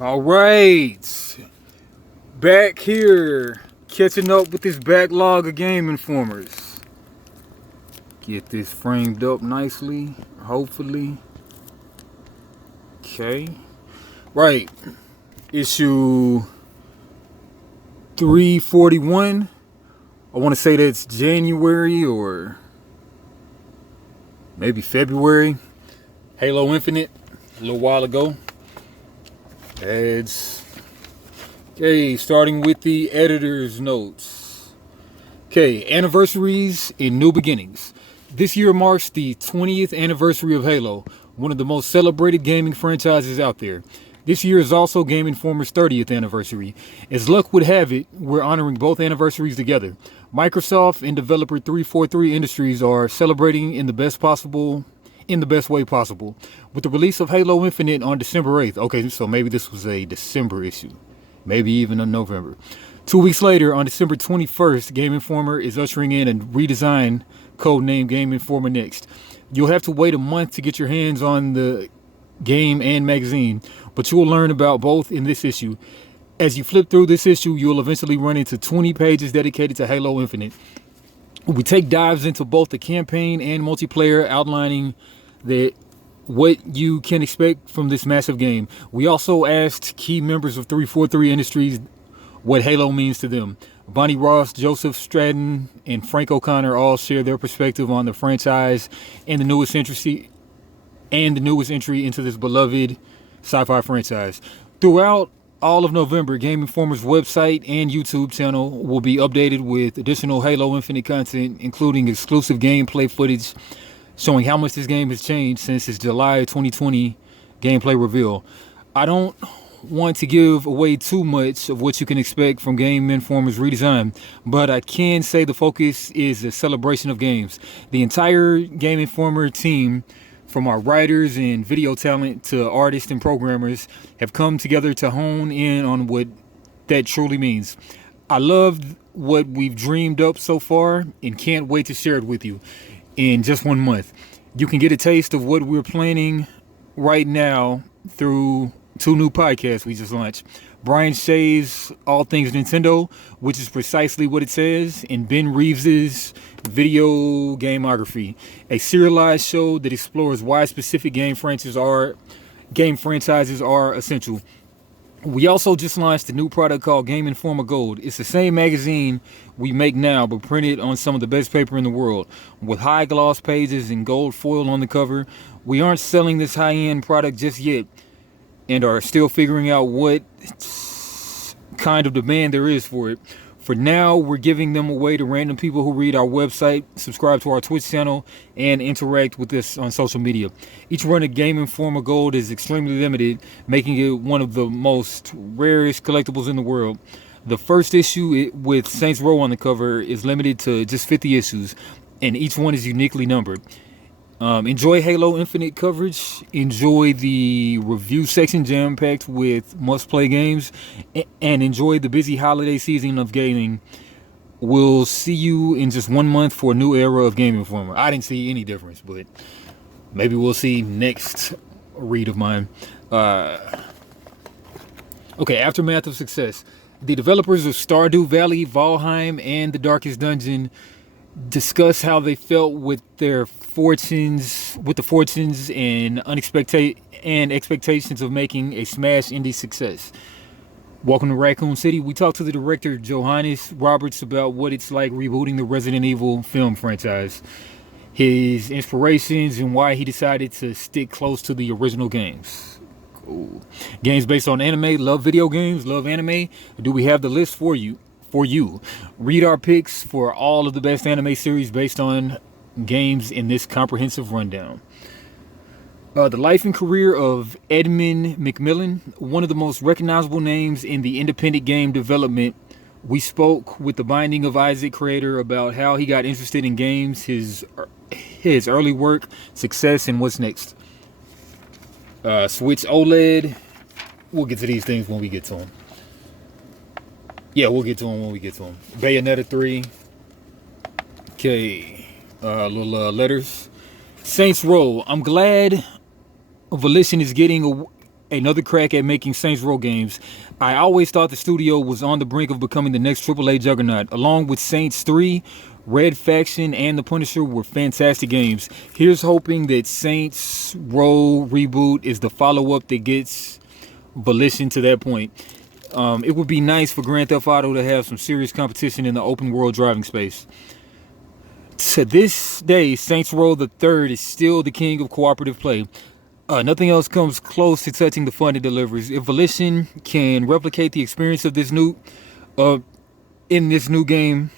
All right, back here, catching up with this backlog of Game Informers. Get this framed up nicely, hopefully. Okay, right, issue 341. I want to say that's January or maybe February. Halo Infinite, a little while ago. Ads. Okay, starting with the editor's notes. Okay, Anniversaries and New Beginnings. This year marks the 20th anniversary of Halo, one of the most celebrated gaming franchises out there. This year is also Game Informer's 30th anniversary. As luck would have it, we're honoring both anniversaries together. Microsoft and developer 343 Industries are celebrating in the best way possible, with the release of Halo Infinite on December 8th. Okay, so maybe this was a December issue, maybe even a November. 2 weeks later, on December 21st, Game Informer is ushering in a redesigned codenamed Game Informer Next. You'll have to wait a month to get your hands on the game and magazine, but you will learn about both in this issue. As you flip through this issue, you'll eventually run into 20 pages dedicated to Halo Infinite. We take dives into both the campaign and multiplayer, outlining what you can expect from this massive game. We also asked key members of 343 Industries what Halo means to them. Bonnie Ross, Joseph Stratton, and Frank O'Connor all share their perspective on the franchise and the newest entry into this beloved sci-fi franchise. Throughout all of November, Game Informer's website and YouTube channel will be updated with additional Halo Infinite content, including exclusive gameplay footage showing how much this game has changed since its July 2020 gameplay reveal. I don't want to give away too much of what you can expect from Game Informer's redesign, but I can say the focus is a celebration of games. The entire Game Informer team, from our writers and video talent to artists and programmers, have come together to hone in on what that truly means. I love what we've dreamed up so far and can't wait to share it with you in just 1 month. You can get a taste of what we're planning right now through 2 new podcasts we just launched. Brian Shay's All Things Nintendo, which is precisely what it says, and Ben Reeves's Video Gameography, a serialized show that explores why specific game franchises are essential. We also just launched a new product called Game Informer Gold. It's the same magazine we make now, but printed on some of the best paper in the world, with high gloss pages and gold foil on the cover. We aren't selling this high-end product just yet, and are still figuring out what kind of demand there is for it. For now, we're giving them away to random people who read our website, subscribe to our Twitch channel, and interact with us on social media. Each run of Game Informer Gold is extremely limited, making it one of the most rarest collectibles in the world. The first issue, with Saints Row on the cover, is limited to just 50 issues, and each one is uniquely numbered. Enjoy Halo Infinite coverage. Enjoy the review section jam-packed with must-play games. And enjoy the busy holiday season of gaming. We'll see you in just 1 month for a new era of Game Informer. I didn't see any difference, but maybe we'll see next read of mine. Okay, Aftermath of Success. The developers of Stardew Valley, Valheim, and The Darkest Dungeon discuss how they felt with the fortunes and expectations of making a smash indie success. Welcome to Raccoon City. We talked to the director Johannes Roberts about what it's like rebooting the Resident Evil film franchise, his inspirations, and why he decided to stick close to the original games. Cool. Games based on anime. Love video games, love anime. Do we have the list for you? Read our picks for all of the best anime series based on games in this comprehensive rundown. The life and career of Edmund McMillan, one of the most recognizable names in the independent game development. We spoke with the Binding of Isaac creator about how he got interested in games, his early work, success, and what's next. Switch OLED. We'll get to these things when we get to them. Yeah, we'll get to them when we get to them. Bayonetta 3. Okay. Little letters. Saints Row. I'm glad Volition is getting another crack at making Saints Row games. I always thought the studio was on the brink of becoming the next AAA juggernaut. Along with Saints 3, Red Faction, and The Punisher were fantastic games. Here's hoping that Saints Row Reboot is the follow-up that gets Volition to that point. It would be nice for Grand Theft Auto to have some serious competition in the open world driving space. To this day, Saints Row the Third is still the king of cooperative play. Nothing else comes close to touching the fun it delivers. If Volition can replicate the experience of this in this new game,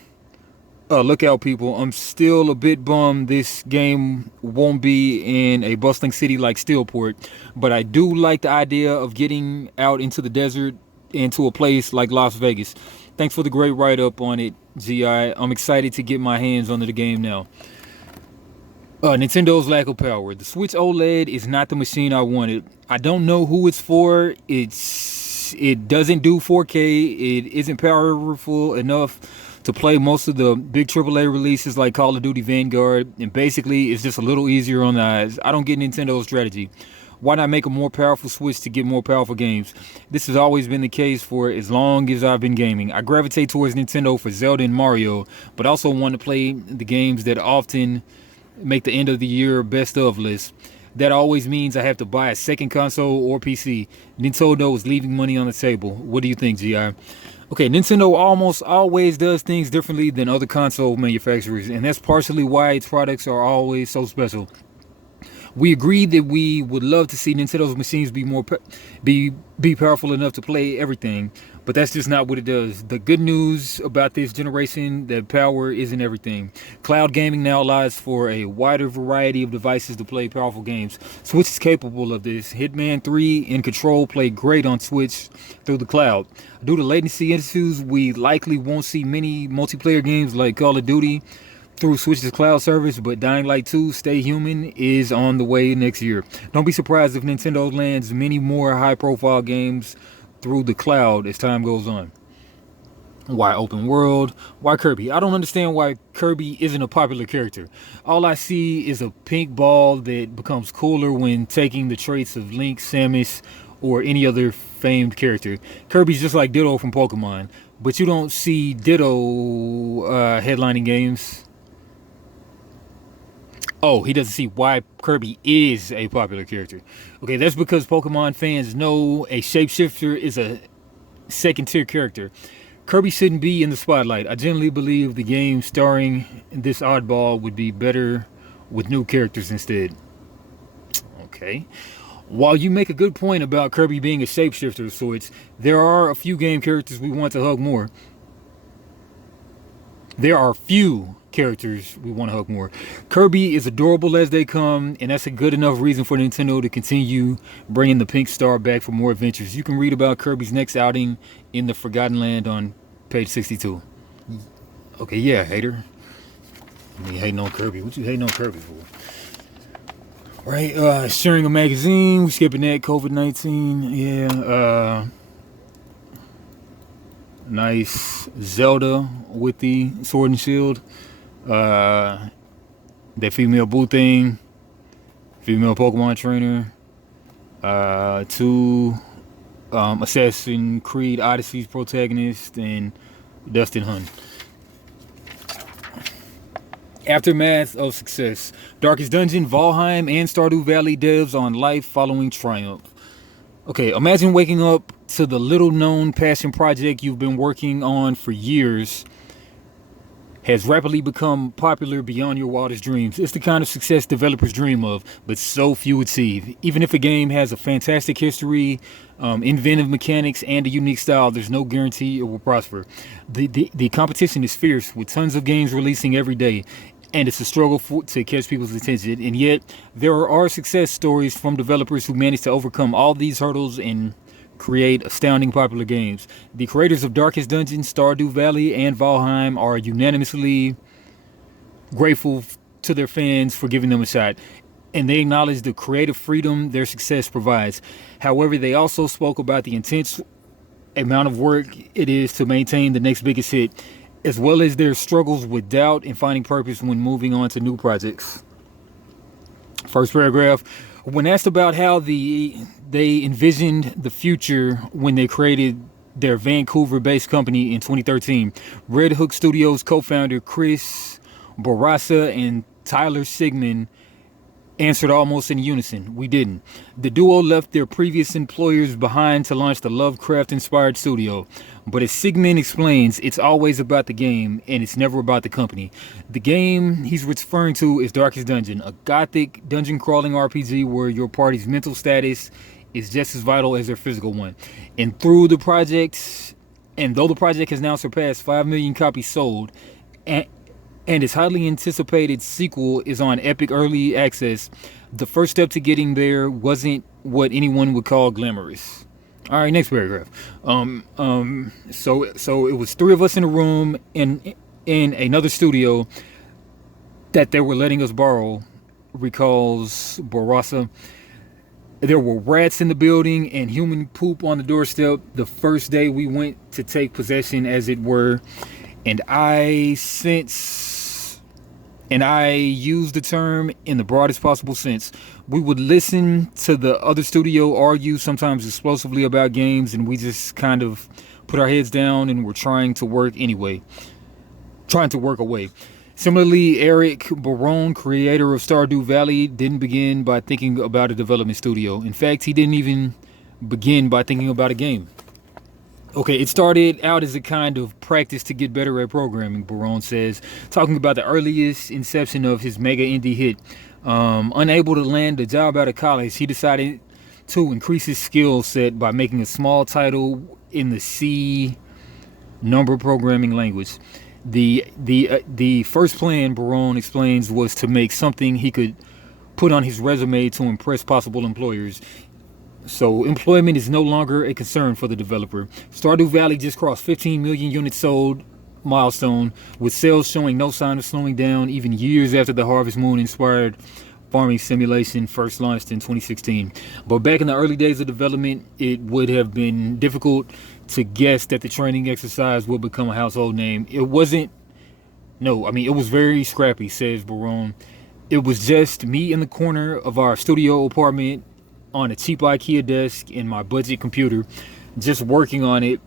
look out, people. I'm still a bit bummed this game won't be in a bustling city like Steelport, but I do like the idea of getting out into the desert, into a place like Las Vegas. Thanks for the great write-up on it, GI. I'm excited to get my hands on the game now. Nintendo's lack of power. The Switch OLED is not the machine I wanted. I don't know who it's for. It doesn't do 4K. It isn't powerful enough to play most of the big AAA releases like Call of Duty Vanguard. And basically, it's just a little easier on the eyes. I don't get Nintendo's strategy. Why not make a more powerful Switch to get more powerful games? This has always been the case for as long as I've been gaming. I gravitate towards Nintendo for Zelda and Mario, but also want to play the games that often make the end of the year best of list. That always means I have to buy a second console or PC. Nintendo is leaving money on the table. What do you think, GI? Okay, Nintendo almost always does things differently than other console manufacturers, and that's partially why its products are always so special. We agreed that we would love to see Nintendo's machines be powerful enough to play everything, but that's just not what it does. The good news about this generation, that power isn't everything. Cloud gaming now allows for a wider variety of devices to play powerful games. Switch is capable of this. Hitman 3 and Control play great on Switch through the cloud. Due to latency issues, we likely won't see many multiplayer games like Call of Duty through Switch's cloud service, but Dying Light 2 Stay Human is on the way next year. Don't be surprised if Nintendo lands many more high-profile games through the cloud as time goes on. Why open world? Why Kirby? I don't understand why Kirby isn't a popular character. All I see is a pink ball that becomes cooler when taking the traits of Link, Samus, or any other famed character. Kirby's just like Ditto from Pokemon, but you don't see Ditto headlining games. Oh, he doesn't see why Kirby is a popular character. Okay, that's because Pokemon fans know a shapeshifter is a second-tier character. Kirby shouldn't be in the spotlight. I generally believe the game starring this oddball would be better with new characters instead. Okay. While you make a good point about Kirby being a shapeshifter of sorts, there are a few game characters we want to hug more. Kirby is adorable as they come, and that's a good enough reason for Nintendo to continue bringing the Pink Star back for more adventures. You can read about Kirby's next outing in the Forgotten Land on page 62. Okay, yeah, hater. I mean, hating on Kirby. What you hating on Kirby for? Right, sharing a magazine. We skipping that. COVID-19. Yeah. Nice Zelda with the sword and shield. That female boo thing. Female Pokemon trainer. 2 Assassin's Creed Odyssey's protagonist, and Dustin Hunt. Aftermath of success. Darkest Dungeon, Valheim, and Stardew Valley devs on life following triumph. Okay, imagine waking up to the little-known passion project you've been working on for years has rapidly become popular beyond your wildest dreams. It's the kind of success developers dream of, but so few achieve. Even if a game has a fantastic history, inventive mechanics, and a unique style, there's no guarantee it will prosper. The competition is fierce, with tons of games releasing every day, and it's a struggle to catch people's attention. And yet, there are success stories from developers who manage to overcome all these hurdles and create astounding popular games. The creators of Darkest Dungeon, Stardew Valley, and Valheim are unanimously grateful to their fans for giving them a shot, and they acknowledge the creative freedom their success provides. However, they also spoke about the intense amount of work it is to maintain the next biggest hit, as well as their struggles with doubt and finding purpose when moving on to new projects. First paragraph. When asked about how they envisioned the future when they created their Vancouver-based company in 2013, Red Hook Studios co-founder Chris Bourassa and Tyler Sigmund answered almost in unison. We didn't. The duo left their previous employers behind to launch the Lovecraft-inspired studio. But as Sigmund explains, it's always about the game, and it's never about the company. The game he's referring to is Darkest Dungeon, a gothic dungeon-crawling RPG where your party's mental status is just as vital as their physical one. And though the project has now surpassed 5 million copies sold, and its highly anticipated sequel is on Epic Early Access, the first step to getting there wasn't what anyone would call glamorous. All right, next paragraph. So it was 3 of us in a room in another studio that they were letting us borrow, recalls Bourassa. There were rats in the building and human poop on the doorstep the first day we went to take possession, as it were, and I use the term in the broadest possible sense. We would listen to the other studio argue, sometimes explosively, about games, and we just kind of put our heads down and were trying to work away. Similarly, Eric Barone, creator of Stardew Valley, didn't begin by thinking about a development studio. In fact, he didn't even begin by thinking about a game. Okay, it started out as a kind of practice to get better at programming, Barone says, talking about the earliest inception of his mega indie hit. Unable to land a job out of college, he decided to increase his skill set by making a small title in the C number programming language. The first plan, Barone explains, was to make something he could put on his resume to impress possible employers. So employment is no longer a concern for the developer. Stardew Valley just crossed 15 million units sold milestone, with sales showing no sign of slowing down even years after the Harvest Moon inspired farming simulation first launched in 2016. But back in the early days of development, it would have been difficult to guess that the training exercise would become a household name. It was very scrappy, says Barone. It was just me in the corner of our studio apartment on a cheap IKEA desk in my budget computer, just working on it.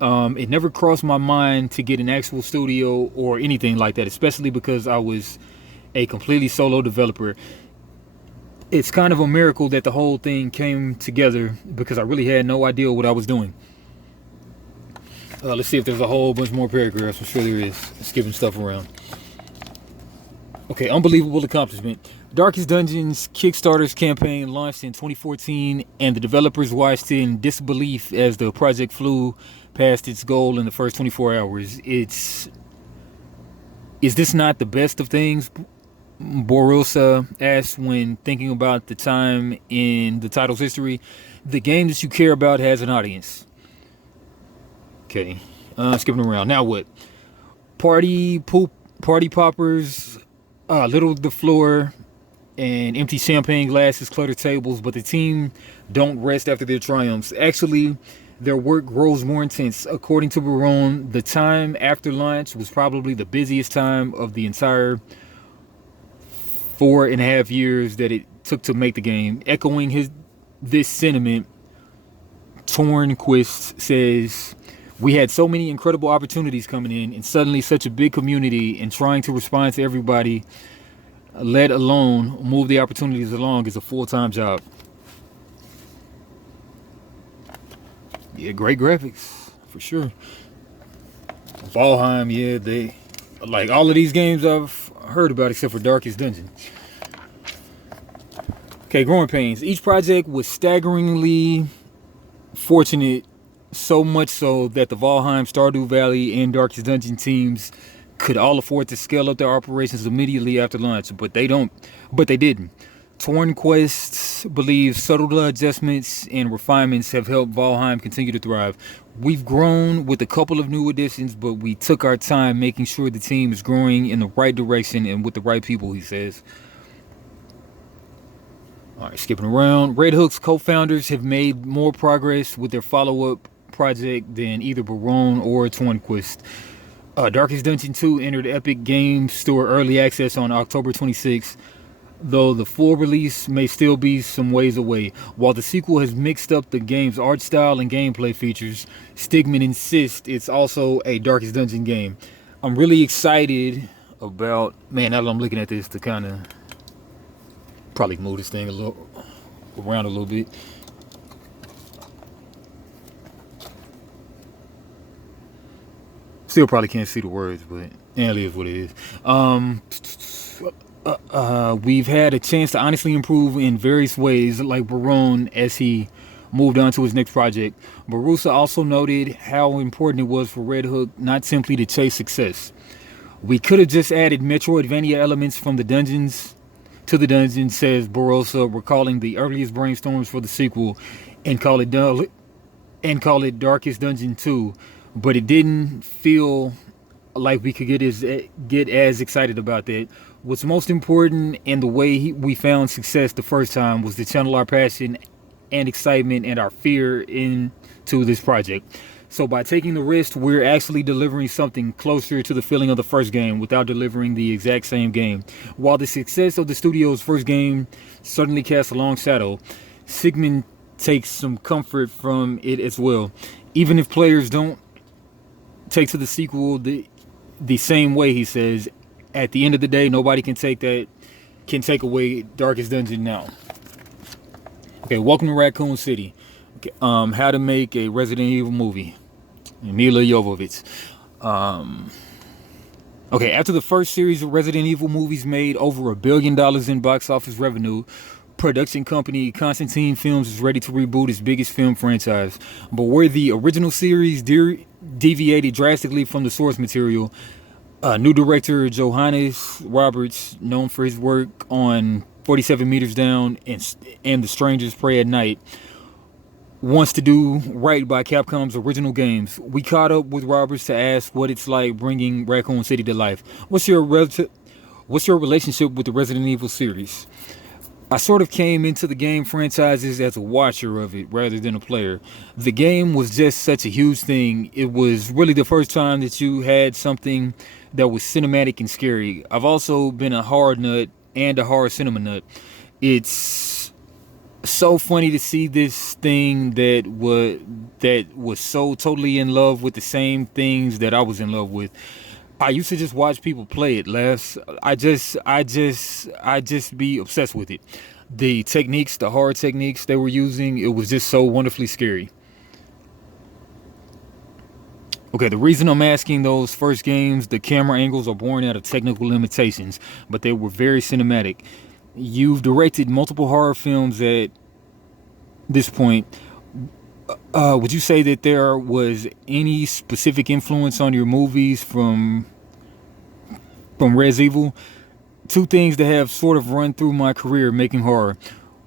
It never crossed my mind to get an actual studio or anything like that, especially because I was a completely solo developer. It's kind of a miracle that the whole thing came together because I really had no idea what I was doing. Let's see if there's a whole bunch more paragraphs. I'm sure there is. Skipping stuff around. Okay, unbelievable accomplishment. Darkest Dungeon's Kickstarter's campaign launched in 2014, and the developers watched in disbelief as the project flew past its goal in the first 24 hours. Is this not the best of things? Bourassa asked when thinking about the time in the title's history. The game that you care about has an audience. Okay, skipping around. Now what? Party poppers littered the floor, and empty champagne glasses clutter tables, but the team don't rest after their triumphs. Actually, their work grows more intense. According to Barone, the time after launch was probably the busiest time of the entire 4.5 years that it took to make the game. Echoing this sentiment, Tornquist says, "We had so many incredible opportunities coming in, and suddenly such a big community, and trying to respond to everybody, let alone move the opportunities along, is a full-time job." Yeah, great graphics, for sure. Valheim, yeah, they like all of these games I've heard about except for Darkest Dungeon. Okay, growing pains. Each project was staggeringly fortunate, so much so that the Valheim, Stardew Valley, and Darkest Dungeon teams could all afford to scale up their operations immediately after launch, but they didn't. Tornquist believes subtle adjustments and refinements have helped Valheim continue to thrive. We've grown with a couple of new additions, but we took our time making sure the team is growing in the right direction and with the right people, he says. All right, skipping around. Red Hook's co-founders have made more progress with their follow-up project than either Barone or Tornquist. Darkest Dungeon 2 entered Epic Games Store Early Access on October 26th. though the full release may still be some ways away. While the sequel has mixed up the game's art style and gameplay features, Stigman insists it's also a Darkest Dungeon game. I'm really excited about, man, now that I'm looking at this, to kind of probably move this thing around a little bit. Still probably can't see the words, but it is what it is. We've had a chance to honestly improve in various ways, like Barone as he moved on to his next project. Barusa also noted how important it was for Red Hook not simply to chase success. We could have just added Metroidvania elements from the dungeons to the dungeon, says Barossa, recalling the earliest brainstorms for the sequel, and call it Darkest Dungeon 2, but it didn't feel like we could get as excited about that. What's most important, and the way we found success the first time, was to channel our passion and excitement and our fear into this project. So by taking the risk, we're actually delivering something closer to the feeling of the first game without delivering the exact same game. While the success of the studio's first game certainly casts a long shadow, Sigmund takes some comfort from it as well. Even if players don't take to the sequel the same way, he says, at the end of the day, nobody can take away Darkest Dungeon now. Okay, welcome to Raccoon City. Okay, how to make a Resident Evil movie. Mila Jovovich. Okay, after the first series of Resident Evil movies made over $1 billion in box office revenue, production company Constantine Films is ready to reboot its biggest film franchise. But where the original series deviated drastically from the source material, new director Johannes Roberts, known for his work on 47 Meters Down and The Strangers Prey at Night, wants to do right by Capcom's original games. We caught up with Roberts to ask what it's like bringing Raccoon City to life. What's your relationship with the Resident Evil series? I sort of came into the game franchises as a watcher of it rather than a player. The game was just such a huge thing. It was really the first time that you had something that was cinematic and scary. I've also been a horror nut and a horror cinema nut. It's so funny to see this thing that was so totally in love with the same things that I was in love with. I used to just watch people play it, Les. I just be obsessed with it. The techniques, the horror techniques they were using, it was just so wonderfully scary. Okay, the reason I'm asking those first games, the camera angles are born out of technical limitations, but they were very cinematic. You've directed multiple horror films at this point. Would you say that there was any specific influence on your movies from Res Evil? Two things that have sort of run through my career making horror.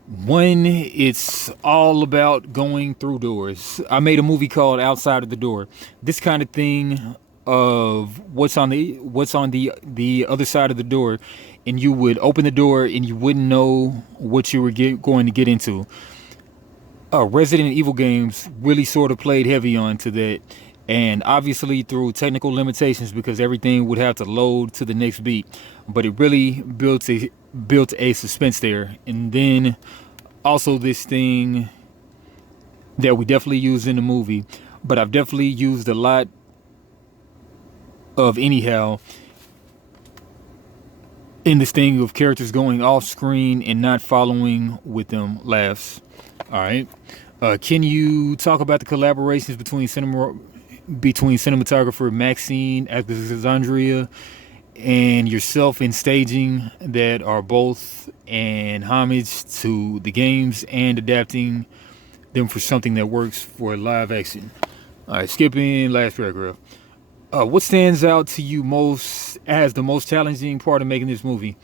One, it's all about going through doors. I made a movie called Outside of the Door. This kind of thing of what's on the other side of the door, and you would open the door and you wouldn't know what you were going to get into. Resident Evil games really sort of played heavy onto that, and obviously through technical limitations because everything would have to load to the next beat, but it really built a suspense there. And then also this thing that we definitely used in the movie, but I've definitely used a lot of anyhow in this thing of characters going off screen and not following with them laughs. All right. Can you talk about the collaborations between cinematographer Maxine Alexandria and yourself in staging that are both an homage to the games and adapting them for something that works for live action? All right, skipping last paragraph. What stands out to you most as the most challenging part of making this movie?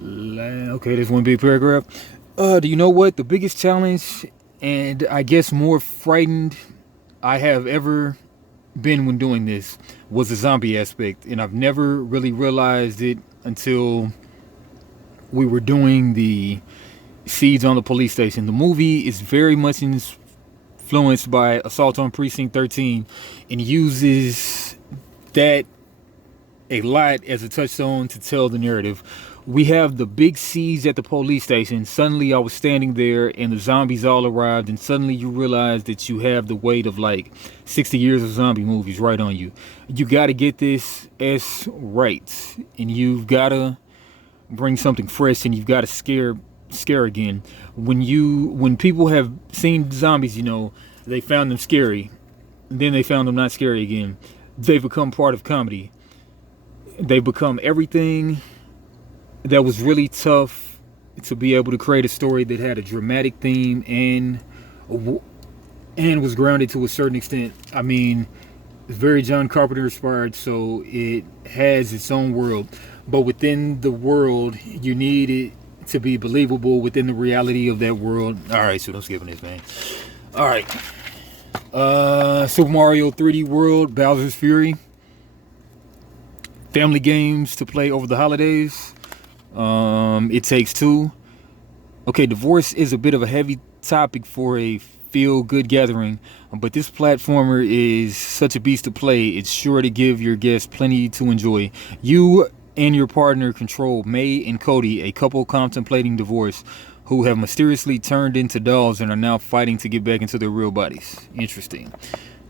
Okay, there's one big paragraph. Do you know what the biggest challenge and I guess more frightened I have ever been when doing this was the zombie aspect, and I've never really realized it until we were doing the Siege on the Police Station. The movie is very much influenced by Assault on Precinct 13 and uses that a lot as a touchstone to tell the narrative. We have the big siege at the police station. Suddenly I was standing there and the zombies all arrived, and suddenly you realize that you have the weight of like 60 years of zombie movies right on you. You got to get this as right, and you've got to bring something fresh, and you've got to scare again. When people have seen zombies, they found them scary, then they found them not scary again. They become part of comedy. They become everything that was really tough to be able to create a story that had a dramatic theme and was grounded to a certain extent. I mean, it's very John Carpenter inspired, so it has its own world. But within the world, you need it to be believable within the reality of that world. All right, so I'm skipping this, man. All right. Super Mario 3D World, Bowser's Fury. Family games to play over the holidays. It Takes Two. Okay, divorce is a bit of a heavy topic for a feel-good gathering, but this platformer is such a beast to play. It's sure to give your guests plenty to enjoy. You and your partner control May and Cody, a couple contemplating divorce, who have mysteriously turned into dolls and are now fighting to get back into their real bodies. Interesting.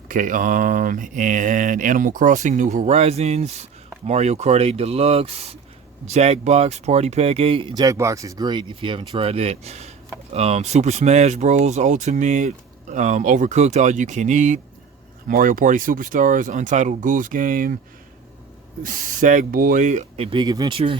Okay, and Animal Crossing New Horizons, Mario Kart 8 Deluxe, Jackbox Party Pack 8. Jackbox is great if you haven't tried that. Super Smash Bros. Ultimate, Overcooked All You Can Eat, Mario Party Superstars, Untitled Goose Game, Sackboy, A Big Adventure.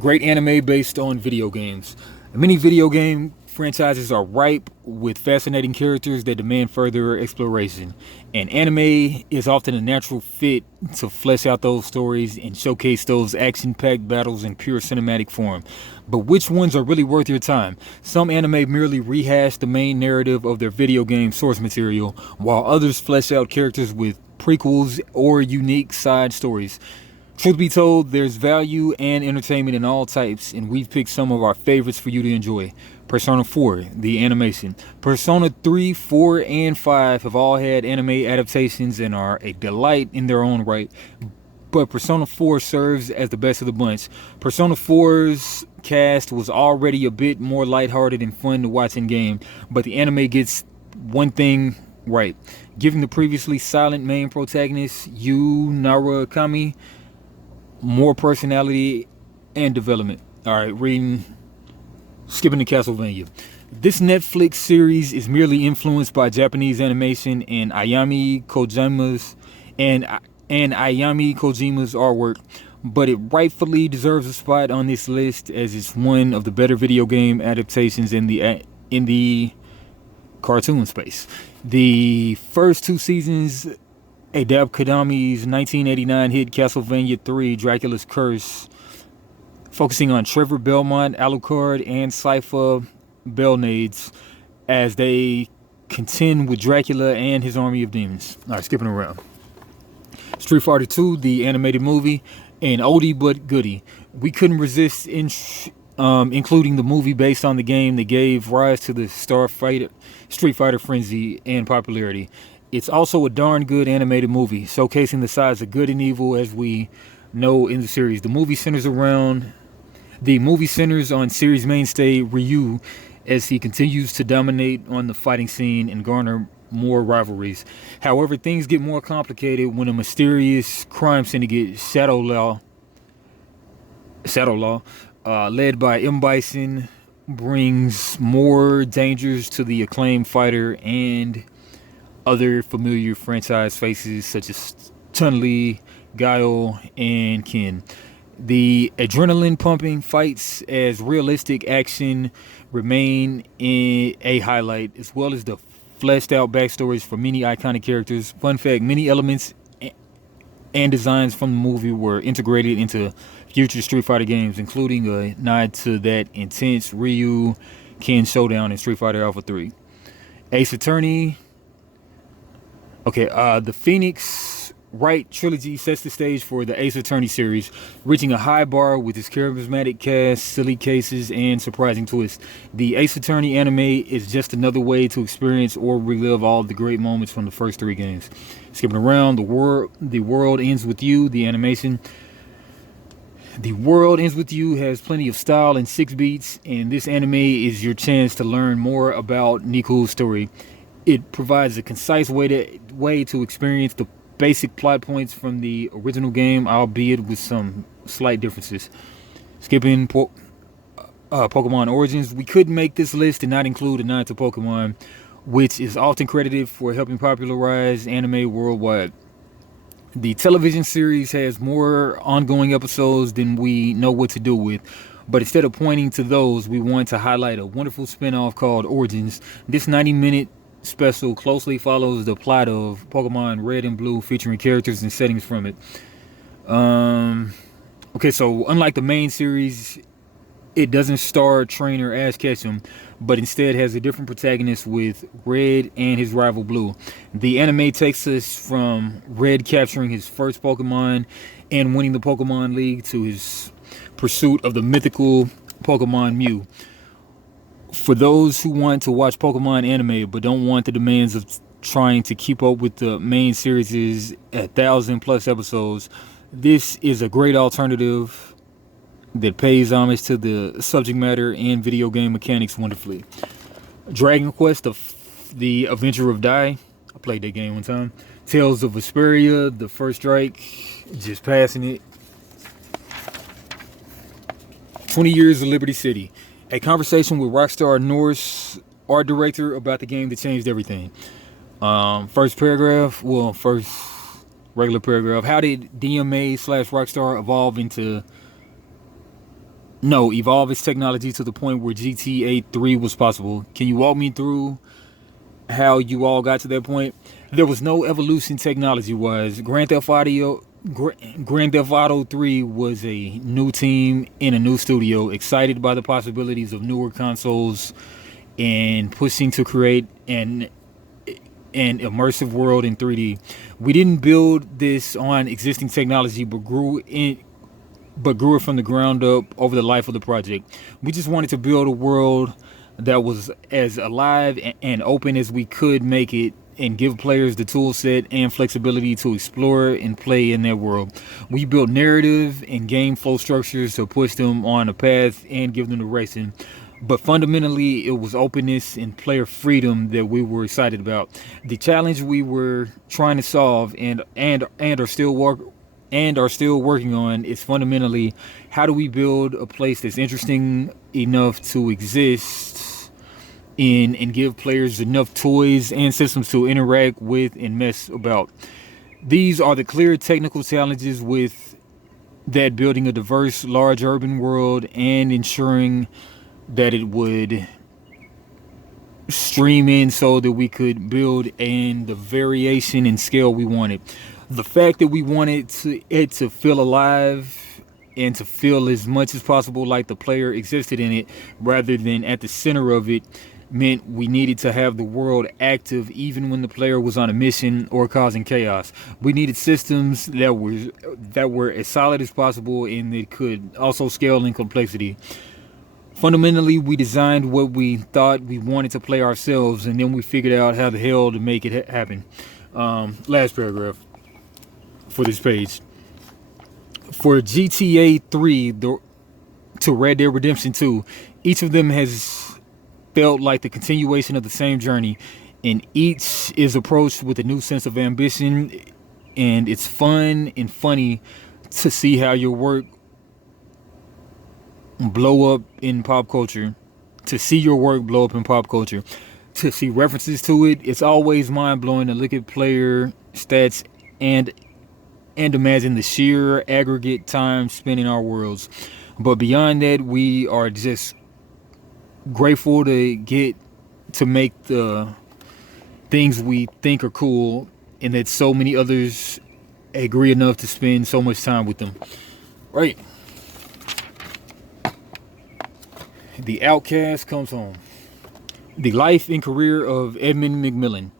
Great anime based on video games. Many video game franchises are ripe with fascinating characters that demand further exploration, and anime is often a natural fit to flesh out those stories and showcase those action-packed battles in pure cinematic form. But which ones are really worth your time? Some anime merely rehash the main narrative of their video game source material, while others flesh out characters with prequels or unique side stories. Truth be told, there's value and entertainment in all types, and we've picked some of our favorites for you to enjoy. Persona 4, the animation. Persona 3, 4, and 5 have all had anime adaptations and are a delight in their own right, but Persona 4 serves as the best of the bunch. Persona 4's cast was already a bit more lighthearted and fun to watch in game, but the anime gets one thing right, giving the previously silent main protagonist, Yu Narukami, more personality and development. All right, skipping to Castlevania. This Netflix series is merely influenced by Japanese animation and Ayami Kojima's artwork, but it rightfully deserves a spot on this list as it's one of the better video game adaptations in the cartoon space. The first two seasons adapt Konami's 1989 hit Castlevania 3 Dracula's Curse, focusing on Trevor Belmont, Alucard, and Sypha Belnades as they contend with Dracula and his army of demons. Alright, skipping around. Street Fighter 2, the animated movie, an oldie but goodie. We couldn't resist including the movie based on the game that gave rise to the Street Fighter frenzy and popularity. It's also a darn good animated movie, showcasing the sides of good and evil as we know in the series. The movie centers on series mainstay Ryu as he continues to dominate on the fighting scene and garner more rivalries. However, things get more complicated when a mysterious crime syndicate, Shadow Law, led by M. Bison, brings more dangers to the acclaimed fighter and other familiar franchise faces such as Chun-Li, Guile, and Ken. The adrenaline-pumping fights as realistic action remain a highlight, as well as the fleshed-out backstories for many iconic characters. Fun fact, many elements and designs from the movie were integrated into future Street Fighter games, including a nod to that intense Ryu-Ken showdown in Street Fighter Alpha 3. Ace Attorney. Okay, the Phoenix Right trilogy sets the stage for the Ace Attorney series, reaching a high bar with its charismatic cast, silly cases, and surprising twists. The Ace Attorney anime is just another way to experience or relive all the great moments from the first three games. Skipping around, the world ends with you. The animation, the world ends with you has plenty of style and 6 beats, and this anime is your chance to learn more about Niku's story. It provides a concise way to experience the basic plot points from the original game, albeit with some slight differences. Skipping Pokemon Origins, we couldn't make this list and not include A Nine to Pokemon, which is often credited for helping popularize anime worldwide. The television series has more ongoing episodes than we know what to do with, but instead of pointing to those, we want to highlight a wonderful spin-off called Origins. This 90-minute special closely follows the plot of Pokemon Red and Blue, featuring characters and settings from it. Okay, so unlike the main series, it doesn't star Trainer Ash Ketchum, but instead has a different protagonist with Red and his rival Blue. The anime takes us from Red capturing his first Pokemon and winning the Pokemon League to his pursuit of the mythical Pokemon Mew. For those who want to watch Pokemon anime but don't want the demands of trying to keep up with the main series at 1,000+ episodes, this is a great alternative that pays homage to the subject matter and video game mechanics wonderfully. Dragon Quest, the Adventure of Dai. I played that game one time. Tales of Vesperia, The First Strike, just passing it. 20 Years of Liberty City. A conversation with Rockstar Norse art director about the game that changed everything. First regular paragraph. How did DMA/Rockstar evolve its technology to the point where GTA 3 was possible? Can you walk me through how you all got to that point? There was no evolution technology-wise. Grand Theft Auto 3 was a new team in a new studio, excited by the possibilities of newer consoles and pushing to create an immersive world in 3D. We didn't build this on existing technology, but grew it from the ground up over the life of the project. We just wanted to build a world that was as alive and open as we could make it, and give players the tool set and flexibility to explore and play in that world. We built narrative and game flow structures to push them on a path and give them direction. But fundamentally, it was openness and player freedom that we were excited about. The challenge we were trying to solve and are still working on is fundamentally, how do we build a place that's interesting enough to exist in and give players enough toys and systems to interact with and mess about. These are the clear technical challenges with that, building a diverse, large urban world and ensuring that it would stream in so that we could build in the variation and scale we wanted. The fact that we wanted it to feel alive and to feel as much as possible like the player existed in it rather than at the center of it meant we needed to have the world active even when the player was on a mission or causing chaos. We needed systems that were as solid as possible and that could also scale in complexity. Fundamentally, we designed what we thought we wanted to play ourselves, and then we figured out how the hell to make it happen. Last paragraph for this page. For GTA 3 to Red Dead Redemption 2, each of them has felt like the continuation of the same journey, and each is approached with a new sense of ambition, and it's fun and funny to see how your work blow up in pop culture, to see references to it. It's always mind-blowing to look at player stats and imagine the sheer aggregate time spent in our worlds. But beyond that, we are just grateful to get to make the things we think are cool, and that so many others agree enough to spend so much time with them. Right. The Outcast comes home. The life and career of Edmund McMillan.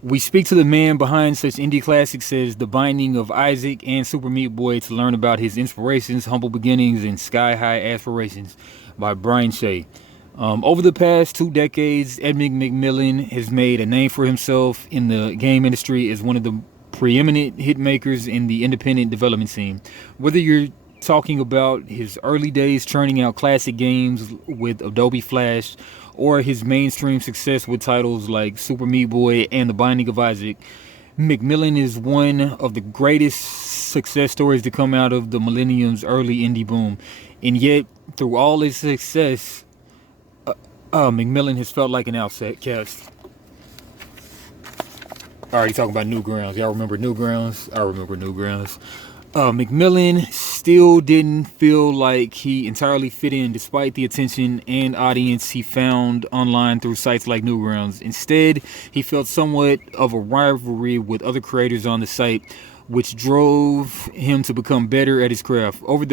We speak to the man behind such indie classics as The Binding of Isaac and Super Meat Boy to learn about his inspirations, humble beginnings, and sky-high aspirations by Brian Shea. Over the past 2 decades, Edmund McMillen has made a name for himself in the game industry as one of the preeminent hit makers in the independent development scene. Whether you're talking about his early days churning out classic games with Adobe Flash, or his mainstream success with titles like Super Meat Boy and The Binding of Isaac, McMillen is one of the greatest success stories to come out of the millennium's early indie boom. And yet, through all his success, McMillen has felt like an outcast. Already talking about Newgrounds. Y'all remember Newgrounds? I remember Newgrounds. McMillen still didn't feel like he entirely fit in despite the attention and audience he found online through sites like Newgrounds. Instead, he felt somewhat of a rivalry with other creators on the site, which drove him to become better at his craft. Over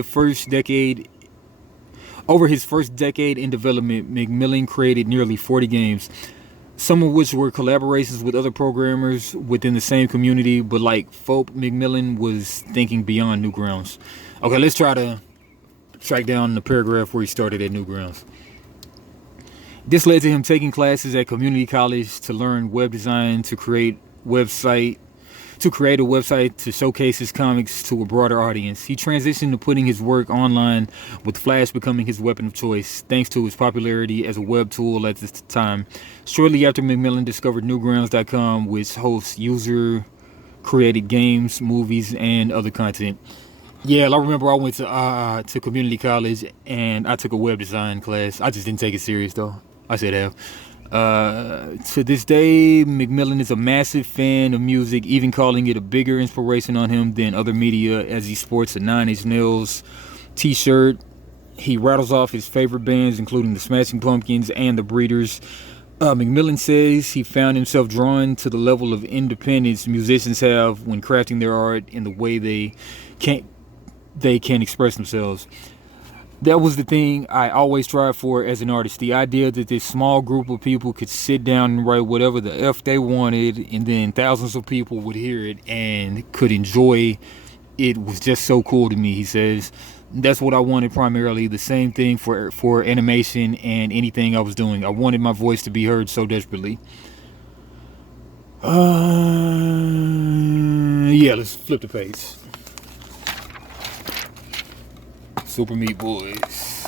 his first decade in development, McMillen created nearly 40 games, some of which were collaborations with other programmers within the same community, but like folk, McMillen was thinking beyond Newgrounds. Okay, let's try to track down the paragraph where he started at Newgrounds. This led to him taking classes at community college to learn web design, to create a website to showcase his comics to a broader audience. He transitioned to putting his work online, with Flash becoming his weapon of choice, thanks to his popularity as a web tool at the time. Shortly after, McMillen discovered Newgrounds.com, which hosts user-created games, movies, and other content. Yeah, I remember I went to community college, and I took a web design class. I just didn't take it serious, though. I should have. To this day, McMillen is a massive fan of music, even calling it a bigger inspiration on him than other media, as he sports a 9 Inch Nails t-shirt. He rattles off his favorite bands, including the Smashing Pumpkins and the Breeders. McMillen says he found himself drawn to the level of independence musicians have when crafting their art in the way they can express themselves. That was the thing I always tried for as an artist. The idea that this small group of people could sit down and write whatever the F they wanted, and then thousands of people would hear it and could enjoy it, was just so cool to me, he says. That's what I wanted primarily. The same thing for animation and anything I was doing. I wanted my voice to be heard so desperately. Yeah, let's flip the page. Super Meat Boys.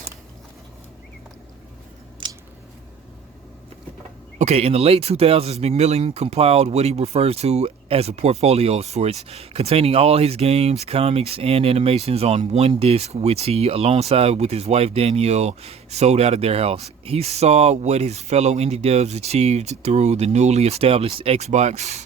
Okay, in the late 2000s, McMillen compiled what he refers to as a portfolio of sorts, containing all his games, comics, and animations on one disc, which he, alongside with his wife Danielle, sold out of their house. He saw what his fellow indie devs achieved through the newly established Xbox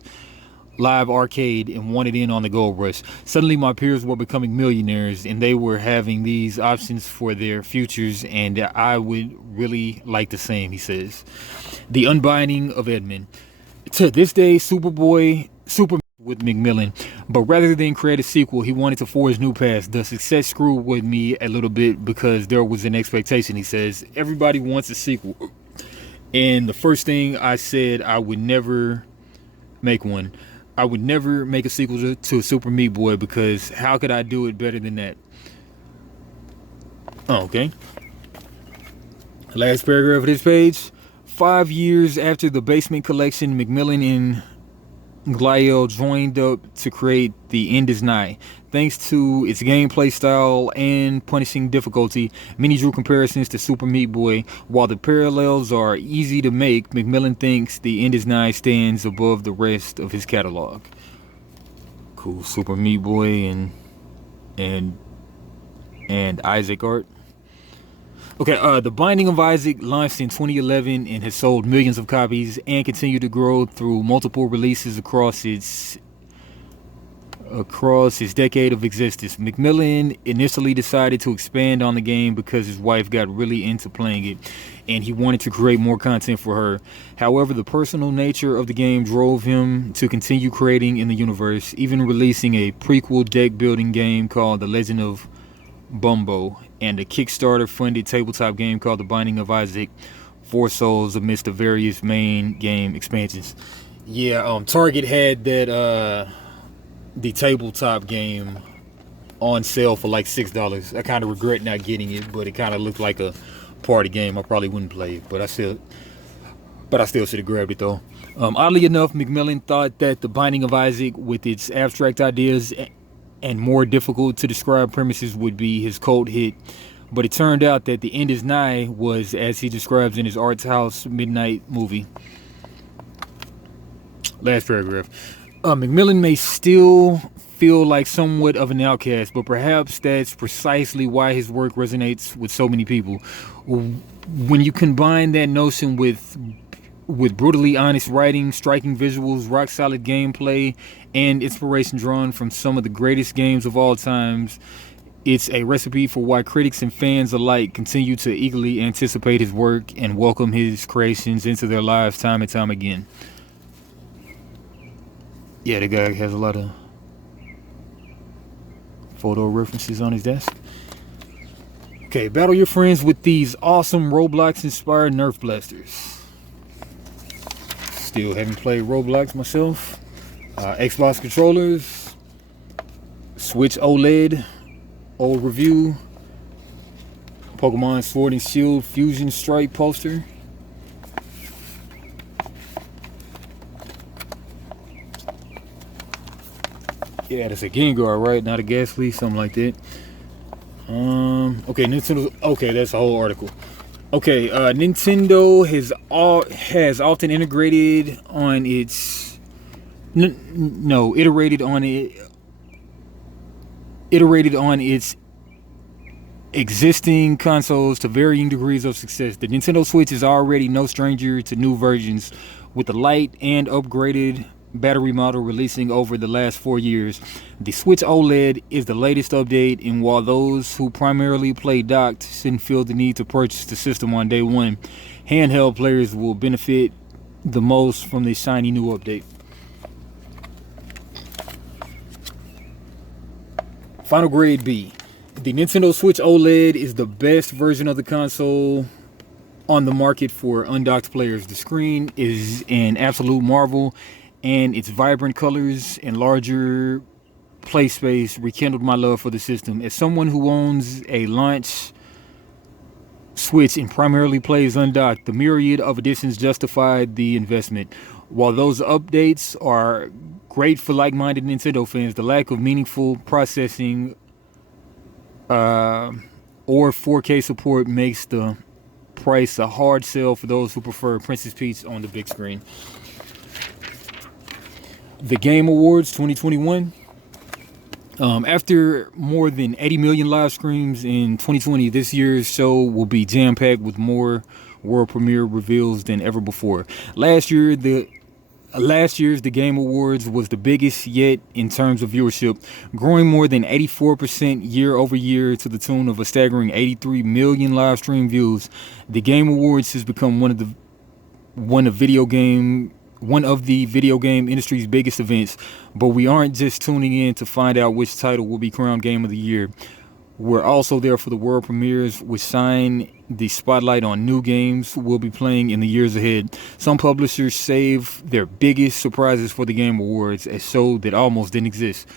Live Arcade and wanted in on the gold rush. Suddenly my peers were becoming millionaires, and they were having these options for their futures, and I would really like the same, he says. The Unbinding of Edmund. To this day, Super with McMillen, but rather than create a sequel, he wanted to forge new paths. The success screwed with me a little bit because there was an expectation, he says. Everybody wants a sequel, and the first thing I said, I would never make one. I would never make a sequel to Super Meat Boy, because how could I do it better than that? Oh, okay. Last paragraph of this page. 5 years after the Basement Collection, McMillen and Gliel joined up to create The End Is Nigh. Thanks to its gameplay style and punishing difficulty, many drew comparisons to Super Meat Boy. While the parallels are easy to make, McMillen thinks The End Is Nigh stands above the rest of his catalog. Cool. Super Meat Boy and Isaac art. Okay, The Binding of Isaac launched in 2011 and has sold millions of copies and continued to grow through multiple releases across his decade of existence. McMillen initially decided to expand on the game because his wife got really into playing it, and he wanted to create more content for her. However, the personal nature of the game drove him to continue creating in the universe, even releasing a prequel deck-building game called The Legend of Bumbo, and a Kickstarter-funded tabletop game called The Binding of Isaac: Four Souls, amidst the various main game expansions. Yeah, Target had that the tabletop game on sale for like $6. I kind of regret not getting it, but it kind of looked like a party game. I probably wouldn't play it, but I still should have grabbed it though. Oddly enough, McMillan thought that The Binding of Isaac, with its abstract ideas and more difficult to describe premises, would be his cult hit. But it turned out that The End Is Nigh was, as he describes in his Arts House Midnight movie. Last paragraph. McMillan may still feel like somewhat of an outcast, but perhaps that's precisely why his work resonates with so many people. When you combine that notion with brutally honest writing, striking visuals, rock solid gameplay, and inspiration drawn from some of the greatest games of all times, it's a recipe for why critics and fans alike continue to eagerly anticipate his work and welcome his creations into their lives time and time again. Yeah, the guy has a lot of photo references on his desk. Okay, battle your friends with these awesome Roblox-inspired Nerf blasters. Still haven't played Roblox myself. Xbox controllers, Switch OLED, old review, Pokemon Sword and Shield Fusion Strike poster. Yeah, that's a Gengar, right? Not a Ghastly, something like that. Okay, Nintendo. Okay, that's the whole article. Okay, Nintendo has often integrated on its iterated on its existing consoles to varying degrees of success. The Nintendo Switch is already no stranger to new versions, with the light and upgraded battery model releasing over the last 4 years. The Switch OLED is the latest update, and while those who primarily play docked shouldn't feel the need to purchase the system on day one, handheld players will benefit the most from this shiny new update. Final grade B. The Nintendo Switch OLED is the best version of the console on the market for undocked players. The screen is an absolute marvel, and its vibrant colors and larger play space rekindled my love for the system. As someone who owns a launch Switch and primarily plays undocked, the myriad of additions justified the investment. While those updates are great for like-minded Nintendo fans, the lack of meaningful processing or 4K support makes the price a hard sell for those who prefer Princess Peach on the big screen. The Game Awards 2021. After more than 80 million live streams in 2020, this year's show will be jam-packed with more world premiere reveals than ever before. Last year's The Game Awards was the biggest yet in terms of viewership, growing more than 84% year over year to the tune of a staggering 83 million live stream views. The Game Awards has become one of the video game industry's biggest events, but we aren't just tuning in to find out which title will be crowned Game of the Year. We're also there for the world premieres, which shine the spotlight on new games we'll be playing in the years ahead. Some publishers save their biggest surprises for the Game Awards, a show that almost didn't exist.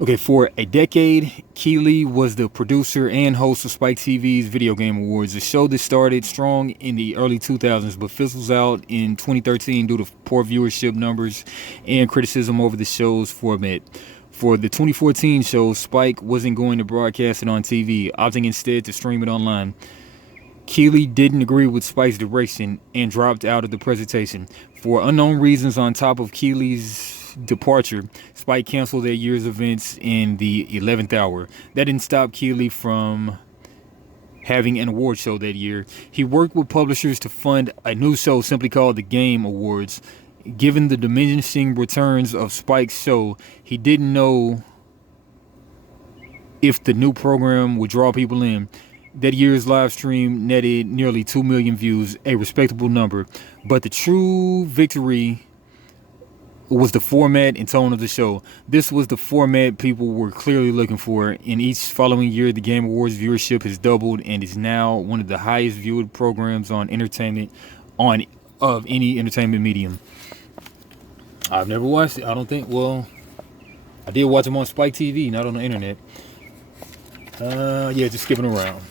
Okay, for a decade, Keighley was the producer and host of Spike TV's Video Game Awards, a show that started strong in the early 2000s but fizzles out in 2013 due to poor viewership numbers and criticism over the show's format. For the 2014 show, Spike wasn't going to broadcast it on TV, opting instead to stream it online. Keighley didn't agree with Spike's direction and dropped out of the presentation. For unknown reasons, on top of Keighley's departure, Spike canceled that year's events in the 11th hour. That didn't stop Keighley from having an award show that year. He worked with publishers to fund a new show simply called the Game Awards. Given the diminishing returns of Spike's show, he didn't know if the new program would draw people in. That year's live stream netted nearly 2 million views, a respectable number. But the true victory was the format and tone of the show. This was the format people were clearly looking for. In each following year, the Game Awards viewership has doubled and is now one of the highest viewed programs of any entertainment medium. I've never watched it. I don't think. Well, I did watch them on Spike TV, not on the internet. Yeah, just skipping around.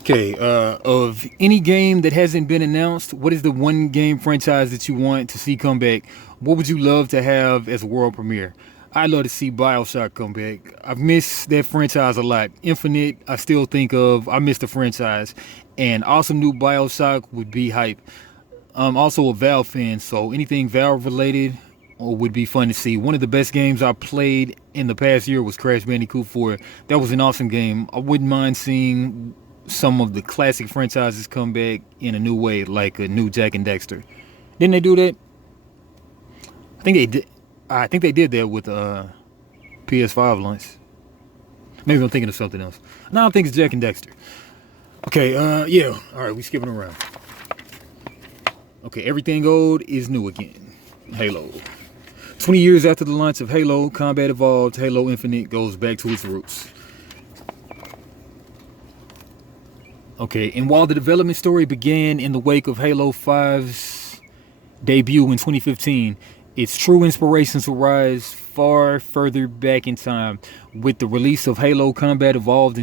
Okay, of any game that hasn't been announced, what is the one game franchise that you want to see come back? What would you love to have as a world premiere? I'd love to see BioShock come back. I've missed that franchise a lot. Infinite, I still think of. I miss the franchise. And awesome new BioShock would be hype. I'm also a Valve fan, so anything Valve related would be fun to see. One of the best games I played in the past year was Crash Bandicoot 4. That was an awesome game. I wouldn't mind seeing some of the classic franchises come back in a new way, like a new Jack and Dexter. Didn't they do that? I think they did. I think they did that with PS5 launch. Maybe I'm thinking of something else. No, I think it's Jack and Dexter. Okay, yeah. All right, we skipping around. Okay, everything old is new again. Halo. 20 years after the launch of Halo, Combat Evolved, Halo Infinite goes back to its roots. Okay, and while the development story began in the wake of Halo 5's debut in 2015, its true inspirations will rise far further back in time. With the release of Halo Combat Evolved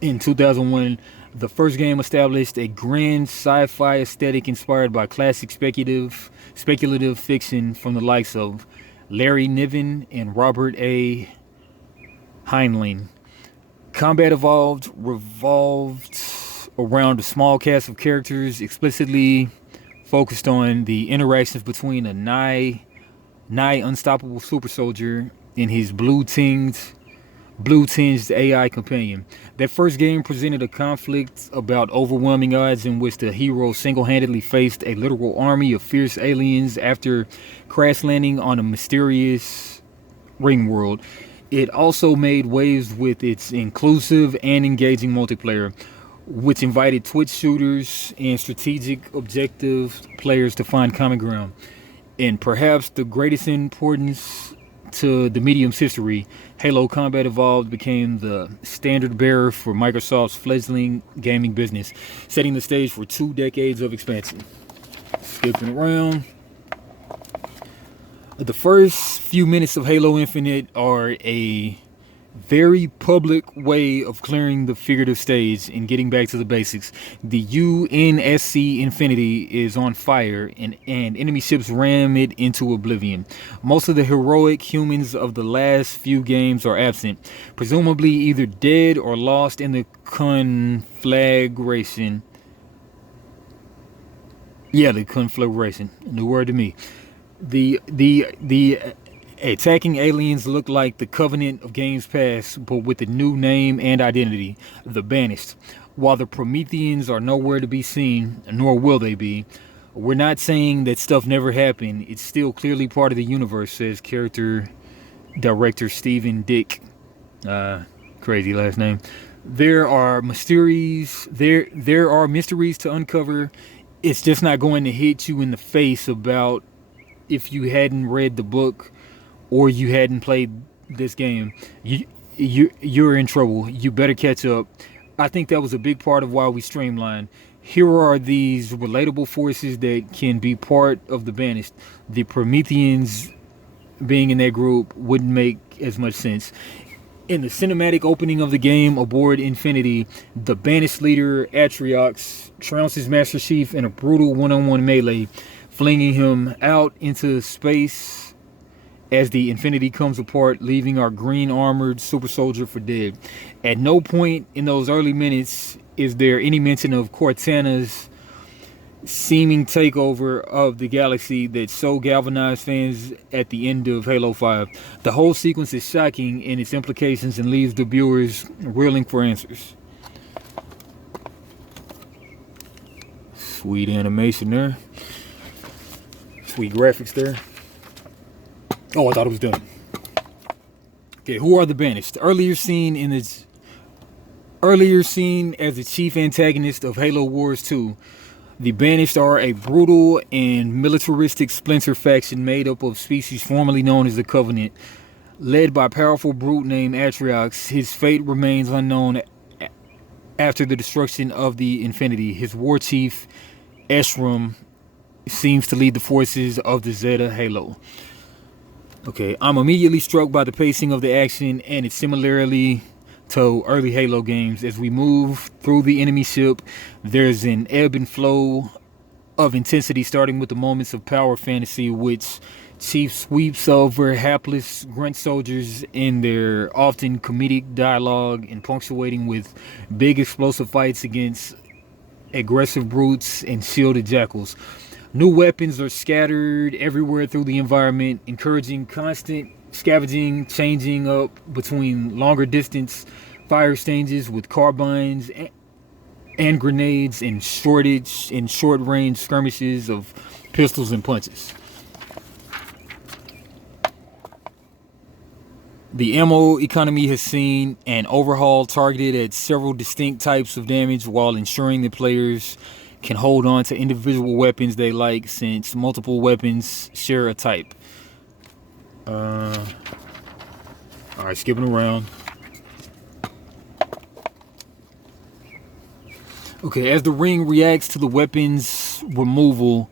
in 2001, the first game established a grand sci-fi aesthetic inspired by classic speculative fiction from the likes of Larry Niven and Robert A. Heinlein. Combat Evolved revolved around a small cast of characters explicitly focused on the interactions between a nigh unstoppable super soldier and his blue-tinged AI companion. That first game presented a conflict about overwhelming odds in which the hero single-handedly faced a literal army of fierce aliens after crash landing on a mysterious ring world. It also made waves with its inclusive and engaging multiplayer, which invited Twitch shooters and strategic objective players to find common ground. And perhaps the greatest importance to the medium's history, Halo Combat Evolved became the standard bearer for Microsoft's fledgling gaming business, setting the stage for 2 decades of expansion. Skipping around. The first few minutes of Halo Infinite are a very public way of clearing the figurative stage and getting back to the basics. The UNSC Infinity is on fire and enemy ships ram it into oblivion. Most of the heroic humans of the last few games are absent, presumably either dead or lost in the conflagration. Yeah, the conflagration. New word to me. The attacking aliens look like the Covenant of games past, but with a new name and identity, the Banished. While the Prometheans are nowhere to be seen, nor will they be, we're not saying that stuff never happened. It's still clearly part of the universe, says character director Stephen Dick. Crazy last name. There are mysteries. There are mysteries to uncover. It's just not going to hit you in the face about if you hadn't read the book or you hadn't played this game. You're in trouble. You better catch up. I think that was a big part of why we streamlined. Here are these relatable forces that can be part of the Banished. The Prometheans being in that group wouldn't make as much sense. In the cinematic opening of the game aboard Infinity, the Banished leader Atriox trounces Master Chief in a brutal one-on-one melee, flinging him out into space as the Infinity comes apart, leaving our green armored super soldier for dead. At no point in those early minutes is there any mention of Cortana's seeming takeover of the galaxy that so galvanized fans at the end of Halo 5. The whole sequence is shocking in its implications and leaves the viewers reeling for answers. Sweet animation there. Sweet graphics there. Oh, I thought it was done. Okay, who are the Banished? Earlier seen as the chief antagonist of Halo Wars 2, the Banished are a brutal and militaristic splinter faction made up of species formerly known as the Covenant. Led by a powerful brute named Atriox, his fate remains unknown after the destruction of the Infinity. His war chief, Eshram, seems to lead the forces of the Zeta Halo. Okay, I'm immediately struck by the pacing of the action and its similarity to early Halo games. As we move through the enemy ship, there's an ebb and flow of intensity, starting with the moments of power fantasy, which Chief sweeps over hapless grunt soldiers in their often comedic dialogue and punctuating with big explosive fights against aggressive brutes and shielded jackals. New weapons are scattered everywhere through the environment, encouraging constant scavenging, changing up between longer distance fire exchanges with carbines and grenades and short range skirmishes of pistols and punches. The ammo economy has seen an overhaul targeted at several distinct types of damage while ensuring that players can hold on to individual weapons they like, since multiple weapons share a type. Alright, skipping around. Okay, as the ring reacts to the weapon's removal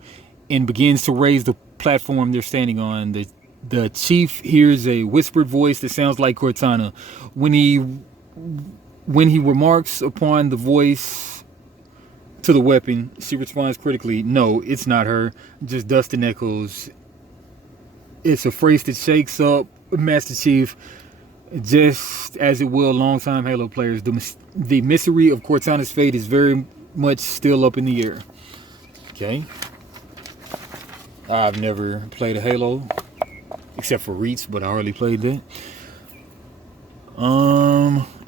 and begins to raise the platform they're standing on, the chief hears a whispered voice that sounds like Cortana. When he remarks upon the voice to the weapon, she responds critically, "No, it's not her, just dust and echoes." It's a phrase that shakes up Master Chief, just as it will longtime Halo players. The mystery of Cortana's fate is very much still up in the air. Okay. I've never played a Halo, except for Reach, but I already played that.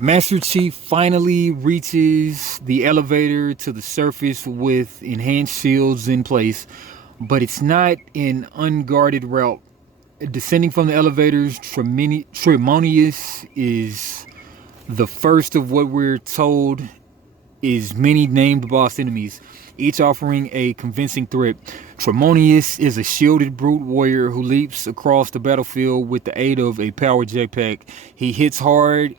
Master Chief finally reaches the elevator to the surface with enhanced shields in place, but it's not an unguarded route. Descending from the elevators, Tremonius is the first of what we're told is many named boss enemies, each offering a convincing threat. Tremonius is a shielded brute warrior who leaps across the battlefield with the aid of a powered jetpack. He hits hard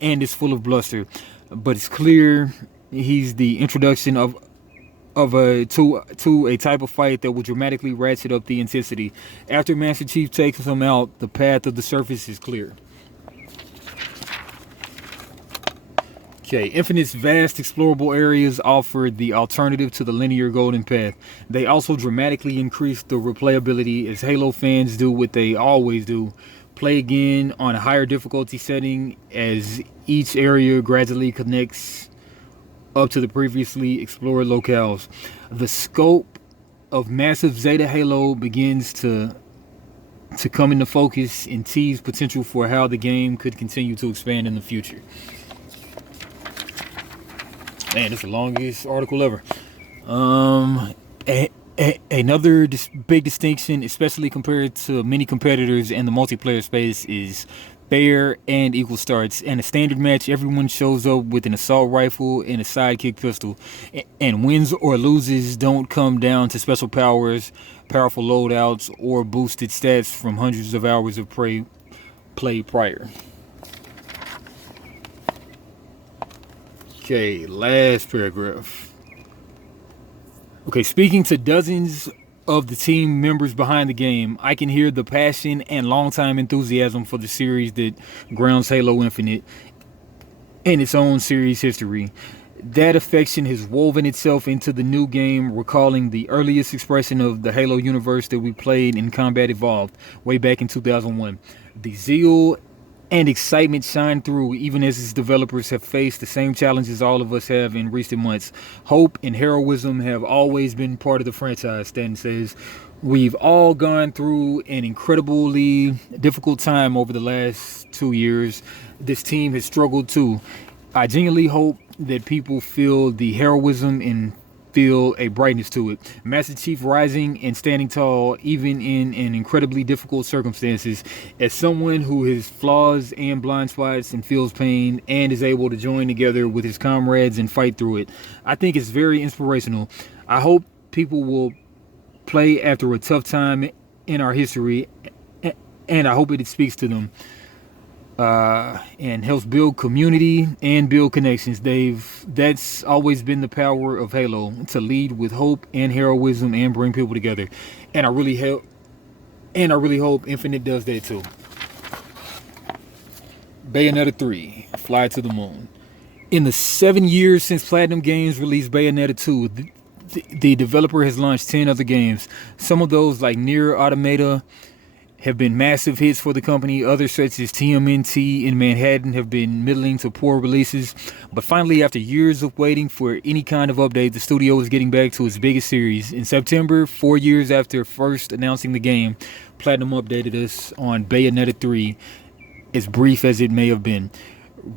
and is full of bluster, but it's clear he's the introduction to a type of fight that will dramatically ratchet up the intensity. After Master Chief takes him out, the path of the surface is clear. Okay, Infinite's vast explorable areas offer the alternative to the linear golden path. They also dramatically increase the replayability, as Halo fans do what they always do: play again on a higher difficulty setting as each area gradually connects up to the previously explored locales. The scope of massive Zeta Halo begins to come into focus and tease potential for how the game could continue to expand in the future. Man, it's the longest article ever. Another big distinction, especially compared to many competitors in the multiplayer space, is fair and equal starts. In a standard match, everyone shows up with an assault rifle and a sidekick pistol, and wins or loses don't come down to special powers, powerful loadouts, or boosted stats from hundreds of hours of play prior. Okay, last paragraph. Okay, speaking to dozens of the team members behind the game, I can hear the passion and long-time enthusiasm for the series that grounds Halo Infinite in its own series history. That affection has woven itself into the new game, recalling the earliest expression of the Halo universe that we played in Combat Evolved way back in 2001. The zeal and excitement shine through even as its developers have faced the same challenges all of us have in recent months. Hope and heroism have always been part of the franchise, Stanton says. We've all gone through an incredibly difficult time over the last 2 years. This team has struggled too. I genuinely hope that people feel the heroism and feel a brightness to it. Master Chief rising and standing tall even in an incredibly difficult circumstances. As someone who has flaws and blind spots and feels pain and is able to join together with his comrades and fight through it, I think it's very inspirational. I hope people will play after a tough time in our history, and I hope it speaks to them. and helps build community and build connections. That's always been the power of Halo, to lead with hope and heroism and bring people together. And I really hope Infinite does that too. Bayonetta 3, Fly to the Moon. In the 7 years since Platinum Games released Bayonetta 2, the developer has launched 10 other games. Some of those, like Nier Automata, have been massive hits for the company. Others, such as TMNT in Manhattan, have been middling to poor releases. But finally, after years of waiting for any kind of update, the studio is getting back to its biggest series. In September, 4 years after first announcing the game, Platinum updated us on Bayonetta 3, as brief as it may have been.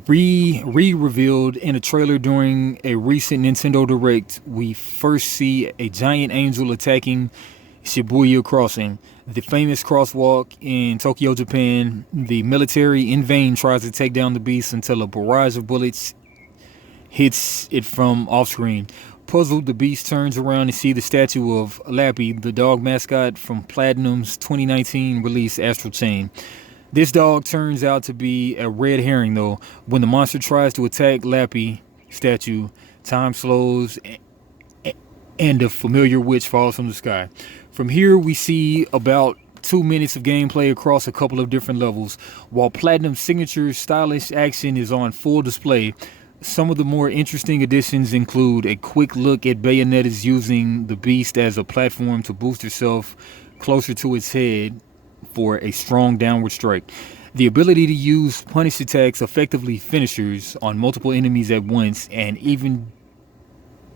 Revealed in a trailer during a recent Nintendo Direct, we first see a giant angel attacking Shibuya Crossing, the famous crosswalk in Tokyo, Japan. The military in vain tries to take down the beast until a barrage of bullets hits it from off-screen. Puzzled, the beast turns around and sees the statue of Lappy, the dog mascot from Platinum's 2019 release Astral Chain. This dog turns out to be a red herring, though. When the monster tries to attack Lappy statue, time slows and the familiar witch falls from the sky. From here, we see about 2 minutes of gameplay across a couple of different levels. While Platinum's signature stylish action is on full display, some of the more interesting additions include a quick look at Bayonetta's using the beast as a platform to boost herself closer to its head for a strong downward strike. The ability to use punish attacks, effectively finishers, on multiple enemies at once, and even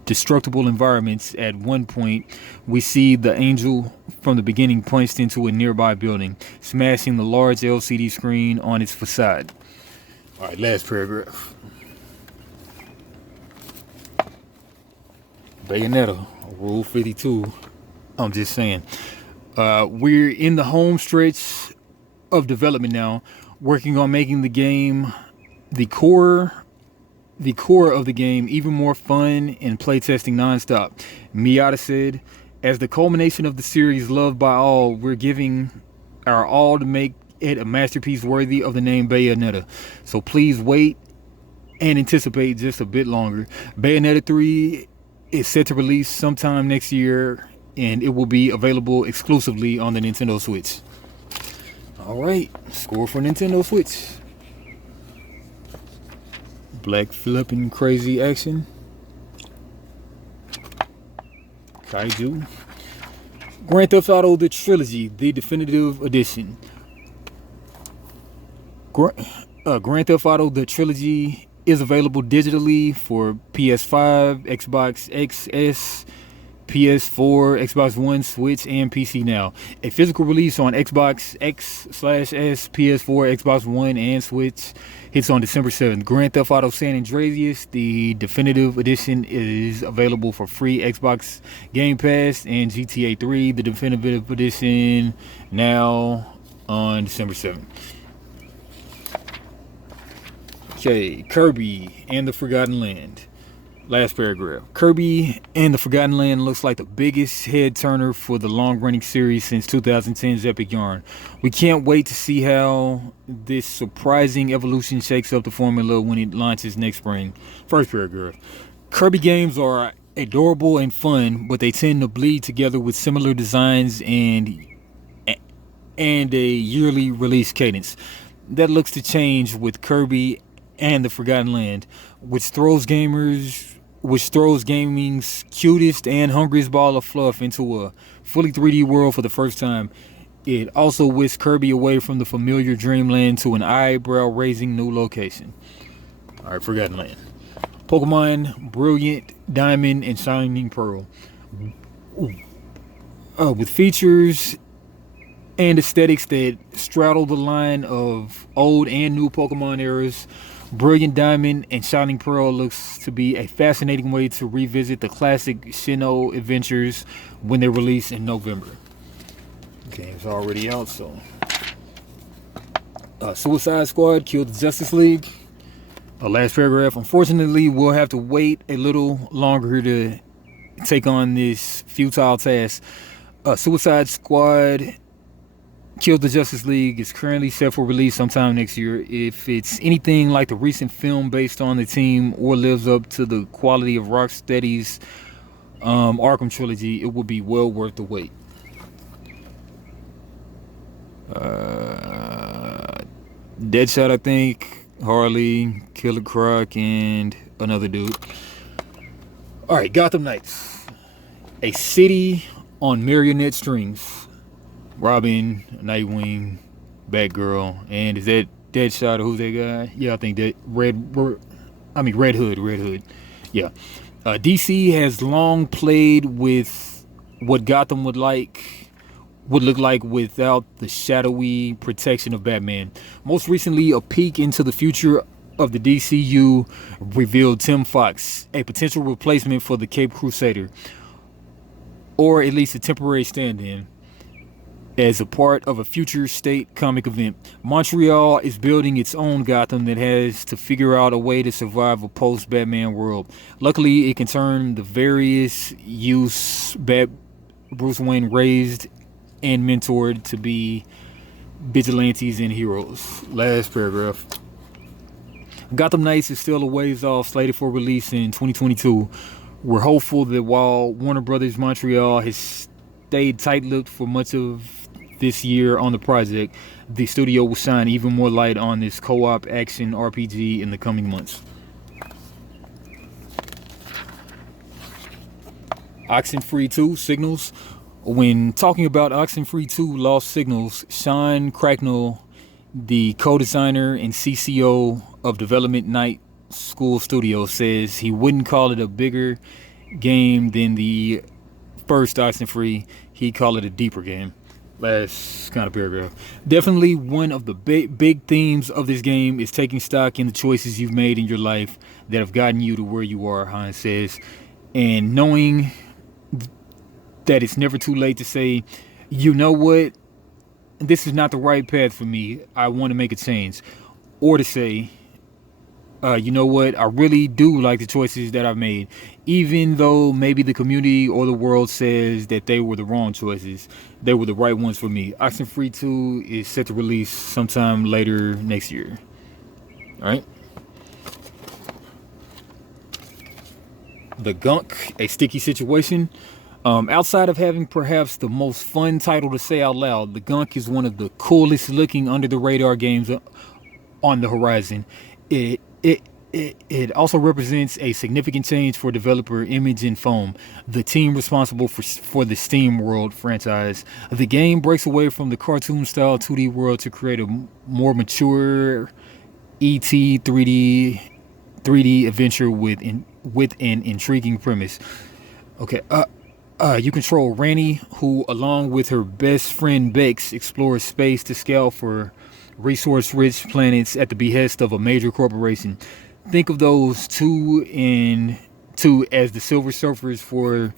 destructible environments. At one point, we see the angel from the beginning punched into a nearby building, smashing the large LCD screen on its facade. Alright, last paragraph. Bayonetta, Rule 52. I'm just saying. We're in the home stretch of development now, working on making the game, the core of the game, even more fun and playtesting nonstop. Miata said, as the culmination of the series loved by all, we're giving our all to make it a masterpiece worthy of the name Bayonetta. So please wait and anticipate just a bit longer. Bayonetta 3 is set to release sometime next year, and it will be available exclusively on the Nintendo Switch. Alright, score for Nintendo Switch. Black flipping crazy action. Kaiju. Grand Theft Auto The Trilogy, the definitive edition. Grand Theft Auto The Trilogy is available digitally for PS5, Xbox XS, PS4, Xbox One, Switch, and PC now. A physical release on Xbox X/S, PS4, Xbox One, and Switch hits on December 7th. Grand Theft Auto San Andreas, the definitive edition, is available for free Xbox Game Pass, and GTA 3, the definitive edition, now on December 7th. Okay, Kirby and the Forgotten Land. Last paragraph. Kirby and the Forgotten Land looks like the biggest head turner for the long-running series since 2010's Epic Yarn. We can't wait to see how this surprising evolution shakes up the formula when it launches next spring. First paragraph. Kirby games are adorable and fun, but they tend to bleed together with similar designs and a yearly release cadence. That looks to change with Kirby and the Forgotten Land, which throws gaming's cutest and hungriest ball of fluff into a fully 3D world for the first time. It also whisks Kirby away from the familiar dreamland to an eyebrow-raising new location. Alright, Forgotten Land. Pokemon Brilliant Diamond and Shining Pearl. With features and aesthetics that straddle the line of old and new Pokemon eras, Brilliant Diamond and Shining Pearl looks to be a fascinating way to revisit the classic Sinnoh adventures when they release in November. The game's already out, so. Suicide Squad killed the Justice League. Last paragraph. Unfortunately, we'll have to wait a little longer to take on this futile task. Suicide Squad Kill the Justice League is currently set for release sometime next year. If it's anything like the recent film based on the team or lives up to the quality of Rocksteady's Arkham trilogy, it would be well worth the wait. Deadshot, I think, Harley, Killer Croc, and another dude. All right, Gotham Knights, a city on marionette strings. Robin, Nightwing, Batgirl, and is that Deadshot or who's that guy? Yeah, I think that Red Hood. Yeah. DC has long played with what Gotham would look like without the shadowy protection of Batman. Most recently, a peek into the future of the DCU revealed Tim Fox, a potential replacement for the Caped Crusader, or at least a temporary stand-in, as a part of a future state comic event. Montreal is building its own Gotham that has to figure out a way to survive a post-Batman world. Luckily, it can turn the various youths Bruce Wayne raised and mentored to be vigilantes and heroes. Last paragraph. Gotham Knights is still a ways off, slated for release in 2022. We're hopeful that while Warner Brothers Montreal has stayed tight-lipped for much of this year on the project, the studio will shine even more light on this co-op action RPG in the coming months. Oxenfree 2 Signals. When talking about Oxenfree 2 Lost Signals, Sean Cracknell, the co-designer and CCO of Development Night School Studios, says he wouldn't call it a bigger game than the first Oxenfree. He'd call it a deeper game. Last kind of paragraph. Definitely one of the big themes of this game is taking stock in the choices you've made in your life that have gotten you to where you are, Hines says, and knowing that it's never too late to say, you know what, this is not the right path for me, I want to make a change. Or to say, you know what, I really do like the choices that I've made, even though maybe the community or the world says that they were the wrong choices, they were the right ones for me. Oxenfree 2 is set to release sometime later next year. Alright. The Gunk, a sticky situation. Outside of having perhaps the most fun title to say out loud, The Gunk is one of the coolest looking under the radar games on the horizon. It also represents a significant change for developer Image and Foam, the team responsible for the Steam World franchise. The game breaks away from the cartoon-style 2D world to create a more mature ET 3D adventure with an intriguing premise. Okay, you control Ranny, who, along with her best friend Bex, explores space to scout for resource-rich planets at the behest of a major corporation. Think of those two as the Silver Surfers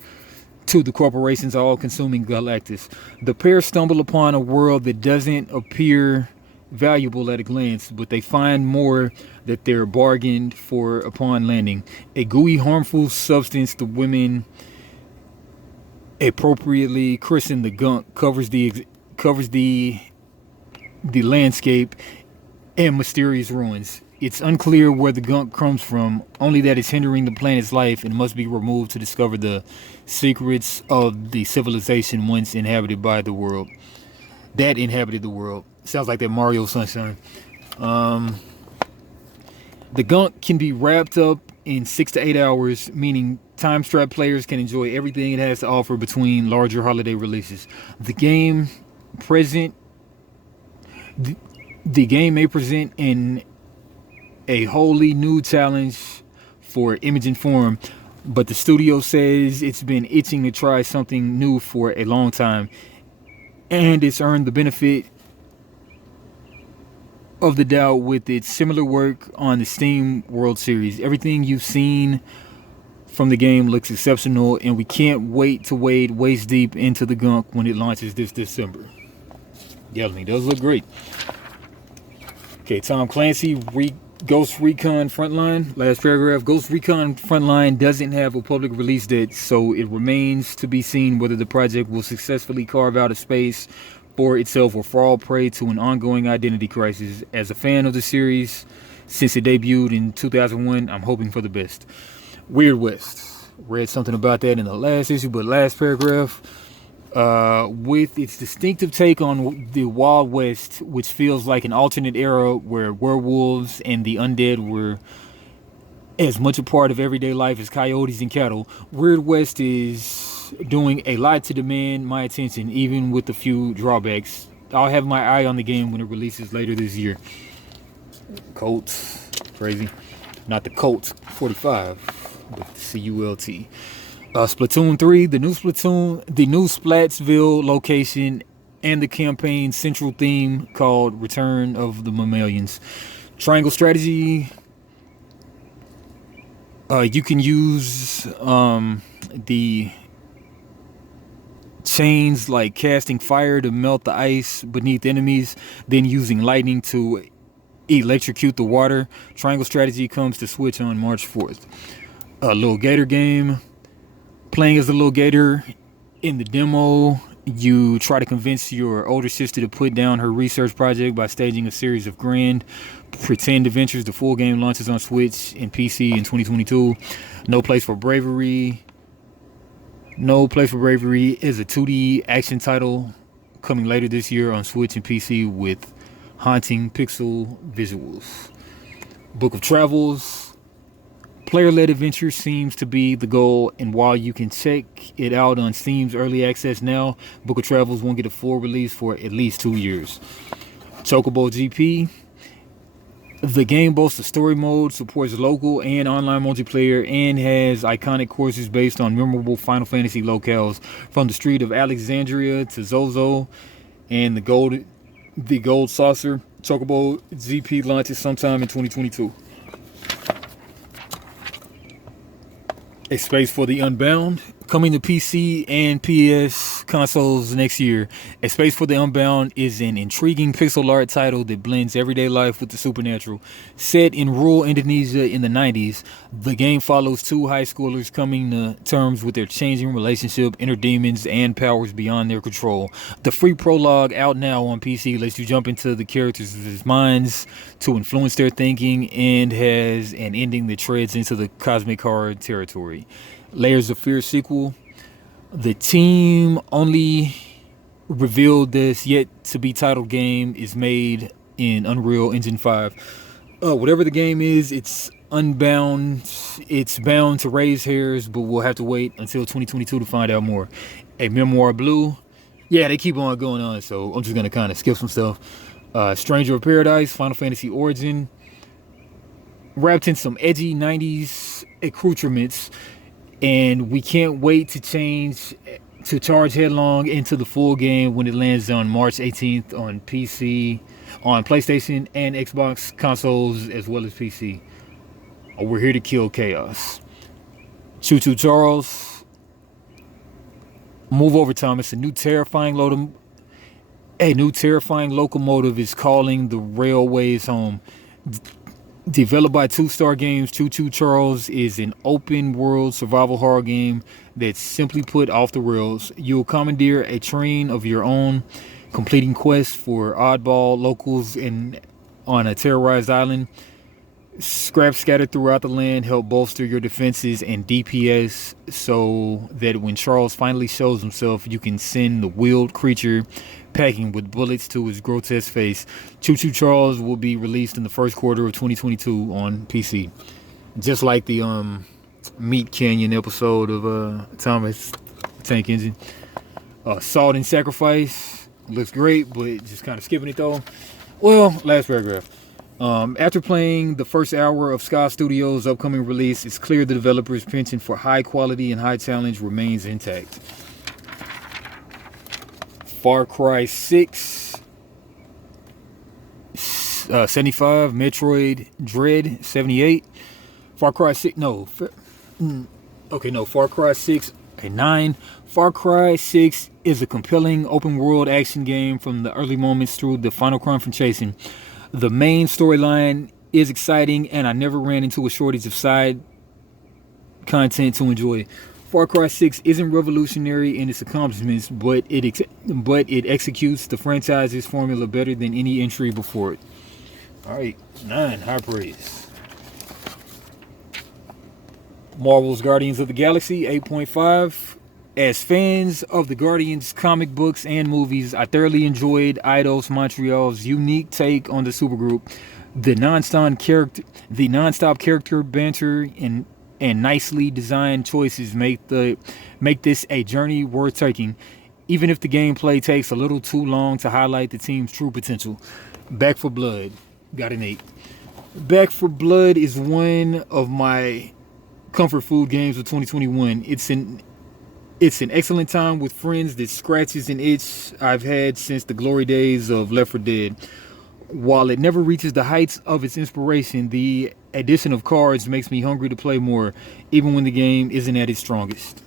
to the corporation's all-consuming Galactus. The pair stumble upon a world that doesn't appear valuable at a glance, but they find more that they're bargained for upon landing. A gooey, harmful substance the women appropriately christened the Gunk covers the landscape and mysterious ruins. It's unclear where the Gunk comes from, only that it's hindering the planet's life and must be removed to discover the secrets of the civilization once inhabited by the world. That inhabited the world. Sounds like that Mario Sunshine. The Gunk can be wrapped up in 6 to 8 hours, meaning time-strapped players can enjoy everything it has to offer between larger holiday releases. The game may present a wholly new challenge for Image and Form, but the studio says it's been itching to try something new for a long time, and it's earned the benefit of the doubt with its similar work on the Steam World Series. Everything you've seen from the game looks exceptional, and we can't wait to wade waist deep into the Gunk when it launches this December. Yeah, it does look great. Okay, Tom Clancy, Ghost Recon Frontline. Last paragraph. Ghost Recon Frontline doesn't have a public release date, so it remains to be seen whether the project will successfully carve out a space for itself will fall prey to an ongoing identity crisis. As a fan of the series since it debuted in 2001, I'm hoping for the best. Weird West. Read something about that in the last issue, but last paragraph. With its distinctive take on the Wild West, which feels like an alternate era where werewolves and the undead were as much a part of everyday life as coyotes and cattle, Weird West is doing a lot to demand my attention, even with a few drawbacks. I'll have my eye on the game when it releases later this year. Colts, crazy. Not the Colts 45, but the CULT. Splatoon 3, the new Splatsville location, and the campaign central theme called Return of the Mammalians. Triangle strategy. You can use the chains like casting fire to melt the ice beneath enemies, then using lightning to electrocute the water. Triangle strategy comes to Switch on March 4th. A little gator game. Playing as a little gator in the demo, you try to convince your older sister to put down her research project by staging a series of grand pretend adventures. The full game launches on Switch and PC in 2022. No Place for Bravery. No Place for Bravery is a 2D action title coming later this year on Switch and PC with haunting pixel visuals. Book of Travels. Player-led adventure seems to be the goal, and while you can check it out on Steam's Early Access now, Book of Travels won't get a full release for at least 2 years. Chocobo GP. The game boasts a story mode, supports local and online multiplayer, and has iconic courses based on memorable Final Fantasy locales, from the Street of Alexandria to Zozo and the Gold Saucer. Chocobo GP launches sometime in 2022. A Space for the Unbound, coming to PC and PS consoles next year. A Space for the Unbound is an intriguing pixel art title that blends everyday life with the supernatural. Set in rural Indonesia in the 90s, the game follows two high schoolers coming to terms with their changing relationship, inner demons, and powers beyond their control. The free prologue, out now on PC, lets you jump into the characters' minds to influence their thinking, and has an ending that treads into the cosmic horror territory. Layers of Fear sequel. The team only revealed this yet to be titled game is made in Unreal Engine 5. Whatever the game is, it's unbound. It's bound to raise hairs, but we'll have to wait until 2022 to find out more. A Memoir Blue. Yeah, they keep on going on, so I'm just going to kind of skip some stuff. Stranger of Paradise, Final Fantasy Origin. Wrapped in some edgy 90s accoutrements, and we can't wait to charge headlong into the full game when it lands on March 18th on PC, on PlayStation and Xbox consoles, as well as PC. We're here to kill chaos. Choo Choo Charles. Move over, Thomas. A new terrifying locomotive is calling the railways home. Developed by Two Star Games, Choo Choo Charles is an open-world survival horror game that's simply put off the rails. You'll commandeer a train of your own, completing quests for oddball locals on a terrorized island. Scraps scattered throughout the land help bolster your defenses and DPS, so that when Charles finally shows himself, you can send the wheeled creature packing with bullets to his grotesque face. Choo Choo Charles will be released in the first quarter of 2022 on PC. Just like the Meat Canyon episode of Thomas Tank Engine. Salt and Sacrifice looks great, but just kind of skipping it though. Well, last paragraph. After playing the first hour of Sky Studios' upcoming release, it's clear the developer's penchant for high quality and high challenge remains intact. Far Cry 6, 75, Metroid Dread 78, Far Cry 6, Far Cry 6, 9. Far Cry 6 is a compelling open world action game from the early moments through the final confrontation. The main storyline is exciting, and I never ran into a shortage of side content to enjoy. Far Cry 6 isn't revolutionary in its accomplishments, but it executes the franchise's formula better than any entry before it. All right, 9, high praise. Marvel's Guardians of the Galaxy, 8.5. As fans of the Guardians comic books and movies, I thoroughly enjoyed Eidos Montreal's unique take on the supergroup. The non-stop character banter and nicely designed choices make this a journey worth taking, even if the gameplay takes a little too long to highlight the team's true potential. Back for Blood, got an 8. Back for Blood is one of my comfort food games of 2021. It's an excellent time with friends that scratches an itch I've had since the glory days of Left 4 Dead. While it never reaches the heights of its inspiration, the addition of cards makes me hungry to play more, even when the game isn't at its strongest.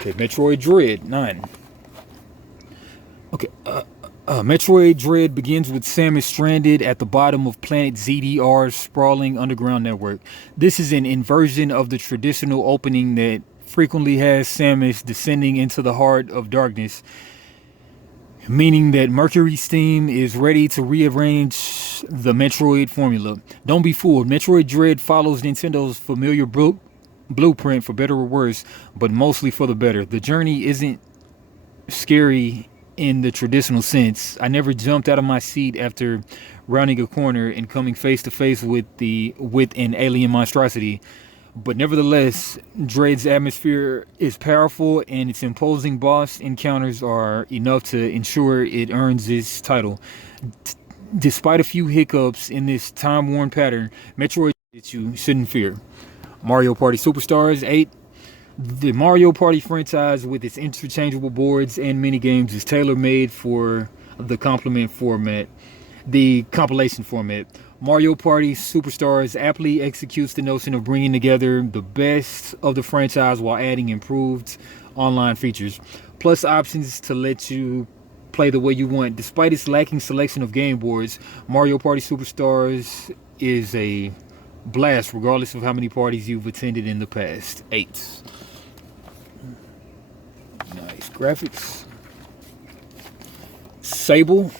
Okay, Metroid Dread, 9. Okay, Metroid Dread begins with Samus stranded at the bottom of Planet ZDR's sprawling underground network. This is an inversion of the traditional opening that frequently has Samus descending into the heart of darkness, meaning that Mercury's team is ready to rearrange the Metroid formula. Don't be fooled, Metroid Dread follows Nintendo's familiar blueprint for better or worse, but mostly for the better. The journey isn't scary in the traditional sense. I never jumped out of my seat after rounding a corner and coming face to face with an alien monstrosity. But nevertheless, Dread's atmosphere is powerful and its imposing boss encounters are enough to ensure it earns its title. Despite a few hiccups in this time-worn pattern, Metroid that you shouldn't fear. Mario Party Superstars, 8. The Mario Party franchise, with its interchangeable boards and minigames, is tailor-made for the compilation format. Mario Party Superstars aptly executes the notion of bringing together the best of the franchise while adding improved online features, plus options to let you play the way you want. Despite its lacking selection of game boards, Mario Party Superstars is a blast regardless of how many parties you've attended in the past. 8. Nice graphics. Sable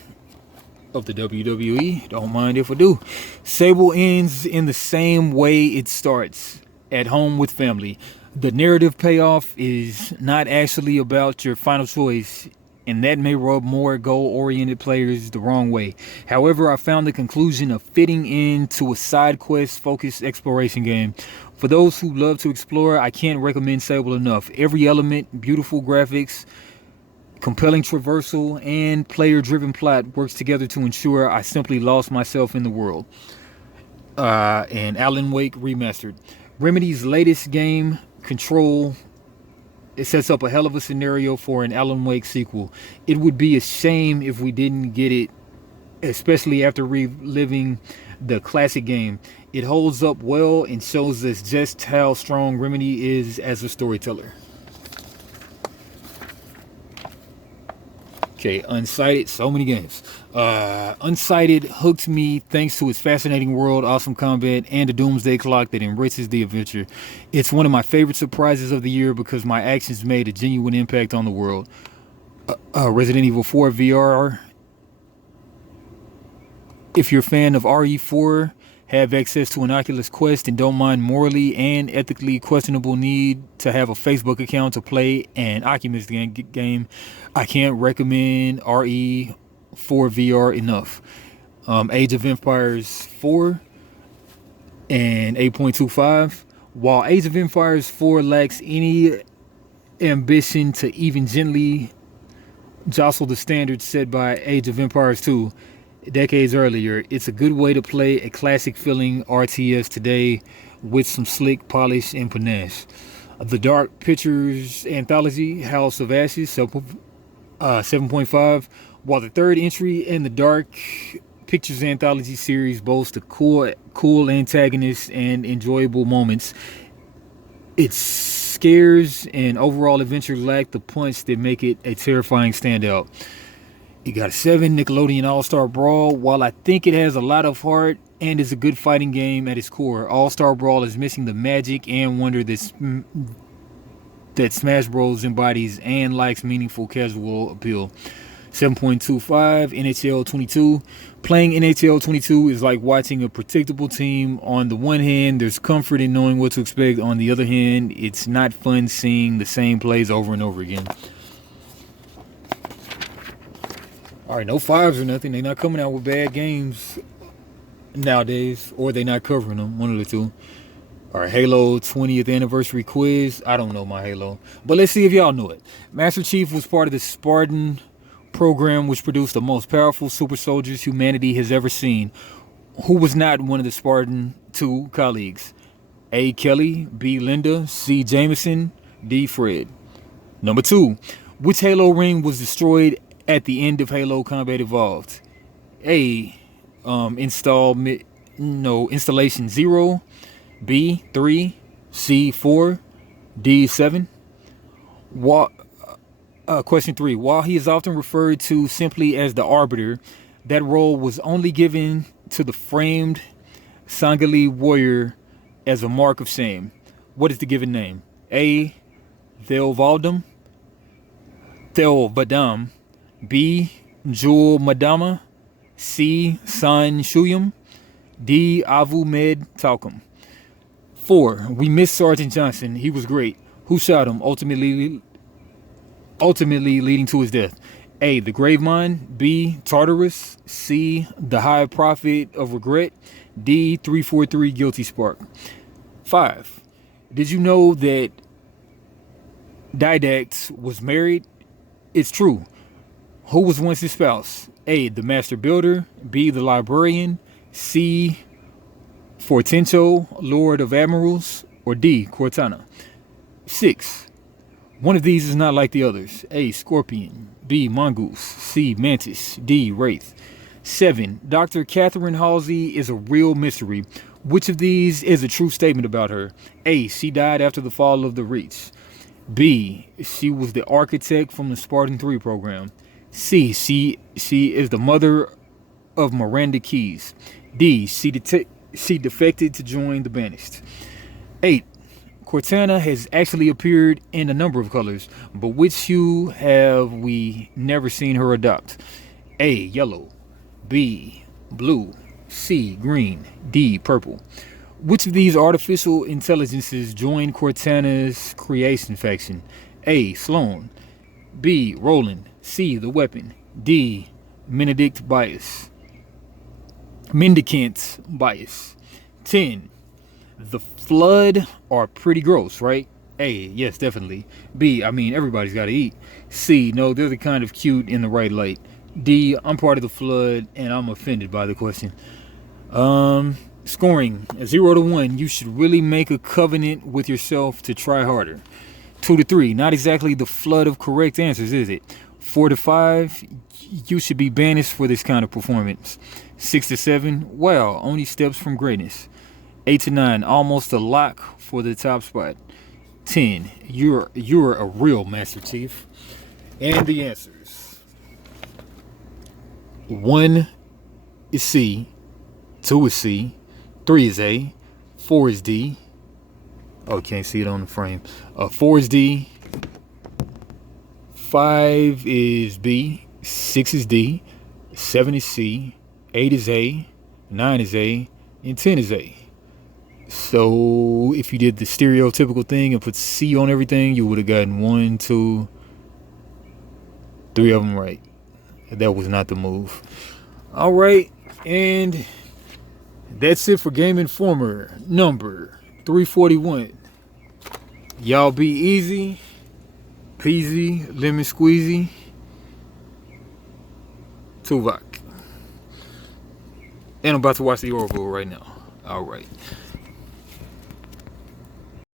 of the WWE, don't mind if I do. Sable ends in the same way it starts, at home with family. The narrative payoff is not actually about your final choice, and that may rub more goal-oriented players the wrong way. However, I found the conclusion of fitting into a side quest-focused exploration game. For those who love to explore, I can't recommend Sable enough. Every element, beautiful graphics, compelling traversal, and player-driven plot works together to ensure I simply lost myself in the world. And Alan Wake Remastered. Remedy's latest game, Control, it sets up a hell of a scenario for an Alan Wake sequel. It would be a shame if we didn't get it, especially after reliving the classic game. It holds up well and shows us just how strong Remedy is as a storyteller. Okay, Unsighted, so many games. Unsighted hooked me thanks to its fascinating world, awesome combat, and a doomsday clock that enriches the adventure. It's one of my favorite surprises of the year because my actions made a genuine impact on the world. Resident Evil 4 VR. If you're a fan of RE4, have access to an Oculus Quest, and don't mind morally and ethically questionable need to have a Facebook account to play an Oculus game, I can't recommend RE4 VR enough. Age of Empires 4 and 8.25. While Age of Empires 4 lacks any ambition to even gently jostle the standards set by Age of Empires 2 decades earlier, it's a good way to play a classic feeling RTS today with some slick polish and panache. The Dark Pictures Anthology, House of Ashes, 7.5. While the third entry in the Dark Pictures Anthology series boasts a cool antagonist and enjoyable moments, its scares and overall adventure lack the punch that make it a terrifying standout. You got a 7, Nickelodeon All-Star Brawl. While I think it has a lot of heart and is a good fighting game at its core, All-Star Brawl is missing the magic and wonder that Smash Bros. Embodies and lacks meaningful casual appeal. 7.25, NHL 22. Playing NHL 22 is like watching a predictable team. On the one hand, there's comfort in knowing what to expect. On the other hand, it's not fun seeing the same plays over and over again. Alright, no 5s or nothing. They're not coming out with bad games nowadays, or they're not covering them. One of the two. Alright, Halo 20th Anniversary Quiz. I don't know my Halo, but let's see if y'all know it. Master Chief was part of the Spartan program, which produced the most powerful super soldiers humanity has ever seen. Who was not one of the Spartan 2 colleagues? A. Kelly, B. Linda, C. Jameson, D. Fred. Number 2. Which Halo ring was destroyed at the end of Halo Combat Evolved? A. Installation 0, B. 3, C. 4, D. 7. Question 3. While he is often referred to simply as the Arbiter, that role was only given to the framed Sangali warrior as a mark of shame. What is the given name? A. Theovaldum, B. Jul Madama, C. San Shuyum, D. Avu Med Talcum. 4. We miss Sergeant Johnson. He was great. Who shot him, ultimately leading to his death? A. The Gravemind, B. Tartarus, C. The High Prophet of Regret, D. 343 Guilty Spark. 5. Did you know that Didax was married? It's true. Who was once his spouse? A. The Master Builder, B. The Librarian, C. Fortento, Lord of Admirals, or D. Cortana. 6. One of these is not like the others. A. Scorpion, B. Mongoose, C. Mantis, D. Wraith. 7. Dr. Catherine Halsey is a real mystery. Which of these is a true statement about her? A. She died after the fall of the Reach. B. She was the architect from the Spartan 3 program. C. She is the mother of Miranda Keys. D. She defected to join the Banished. 8. Cortana has actually appeared in a number of colors, but which hue have we never seen her adopt? A. Yellow, B. Blue, C. Green, D. Purple. Which of these artificial intelligences joined Cortana's creation faction? A. Sloan, B. Roland, C. The Weapon, D. Mendicant Bias. 10. The Flood are pretty gross, right? A. Yes, definitely. B. I mean, everybody's got to eat. C. No, they're the kind of cute in the right light. D. I'm part of the Flood and I'm offended by the question. Scoring 0 to 1. You should really make a covenant with yourself to try harder. 2 to 3. Not exactly the flood of correct answers, is it? 4 to 5. You should be banished for this kind of performance. 6 to 7. Wow, only steps from greatness. 8 to 9. Almost a lock for the top spot. 10. You're a real Master Chief. And the answers. 1 is C. 2 is C. 3 is A. 4 is D. Oh, can't see it on the frame. 4 is D. 5 is B. 6 is D. 7 is C. 8 is A. 9 is A. And 10 is A. So if you did the stereotypical thing and put C on everything, you would have gotten 1, 2, 3 of them right. That was not the move. All right, and that's it for Game Informer number 341. Y'all be easy, peasy, lemon squeezy, Tuvok. And I'm about to watch the Oracle right now. All right.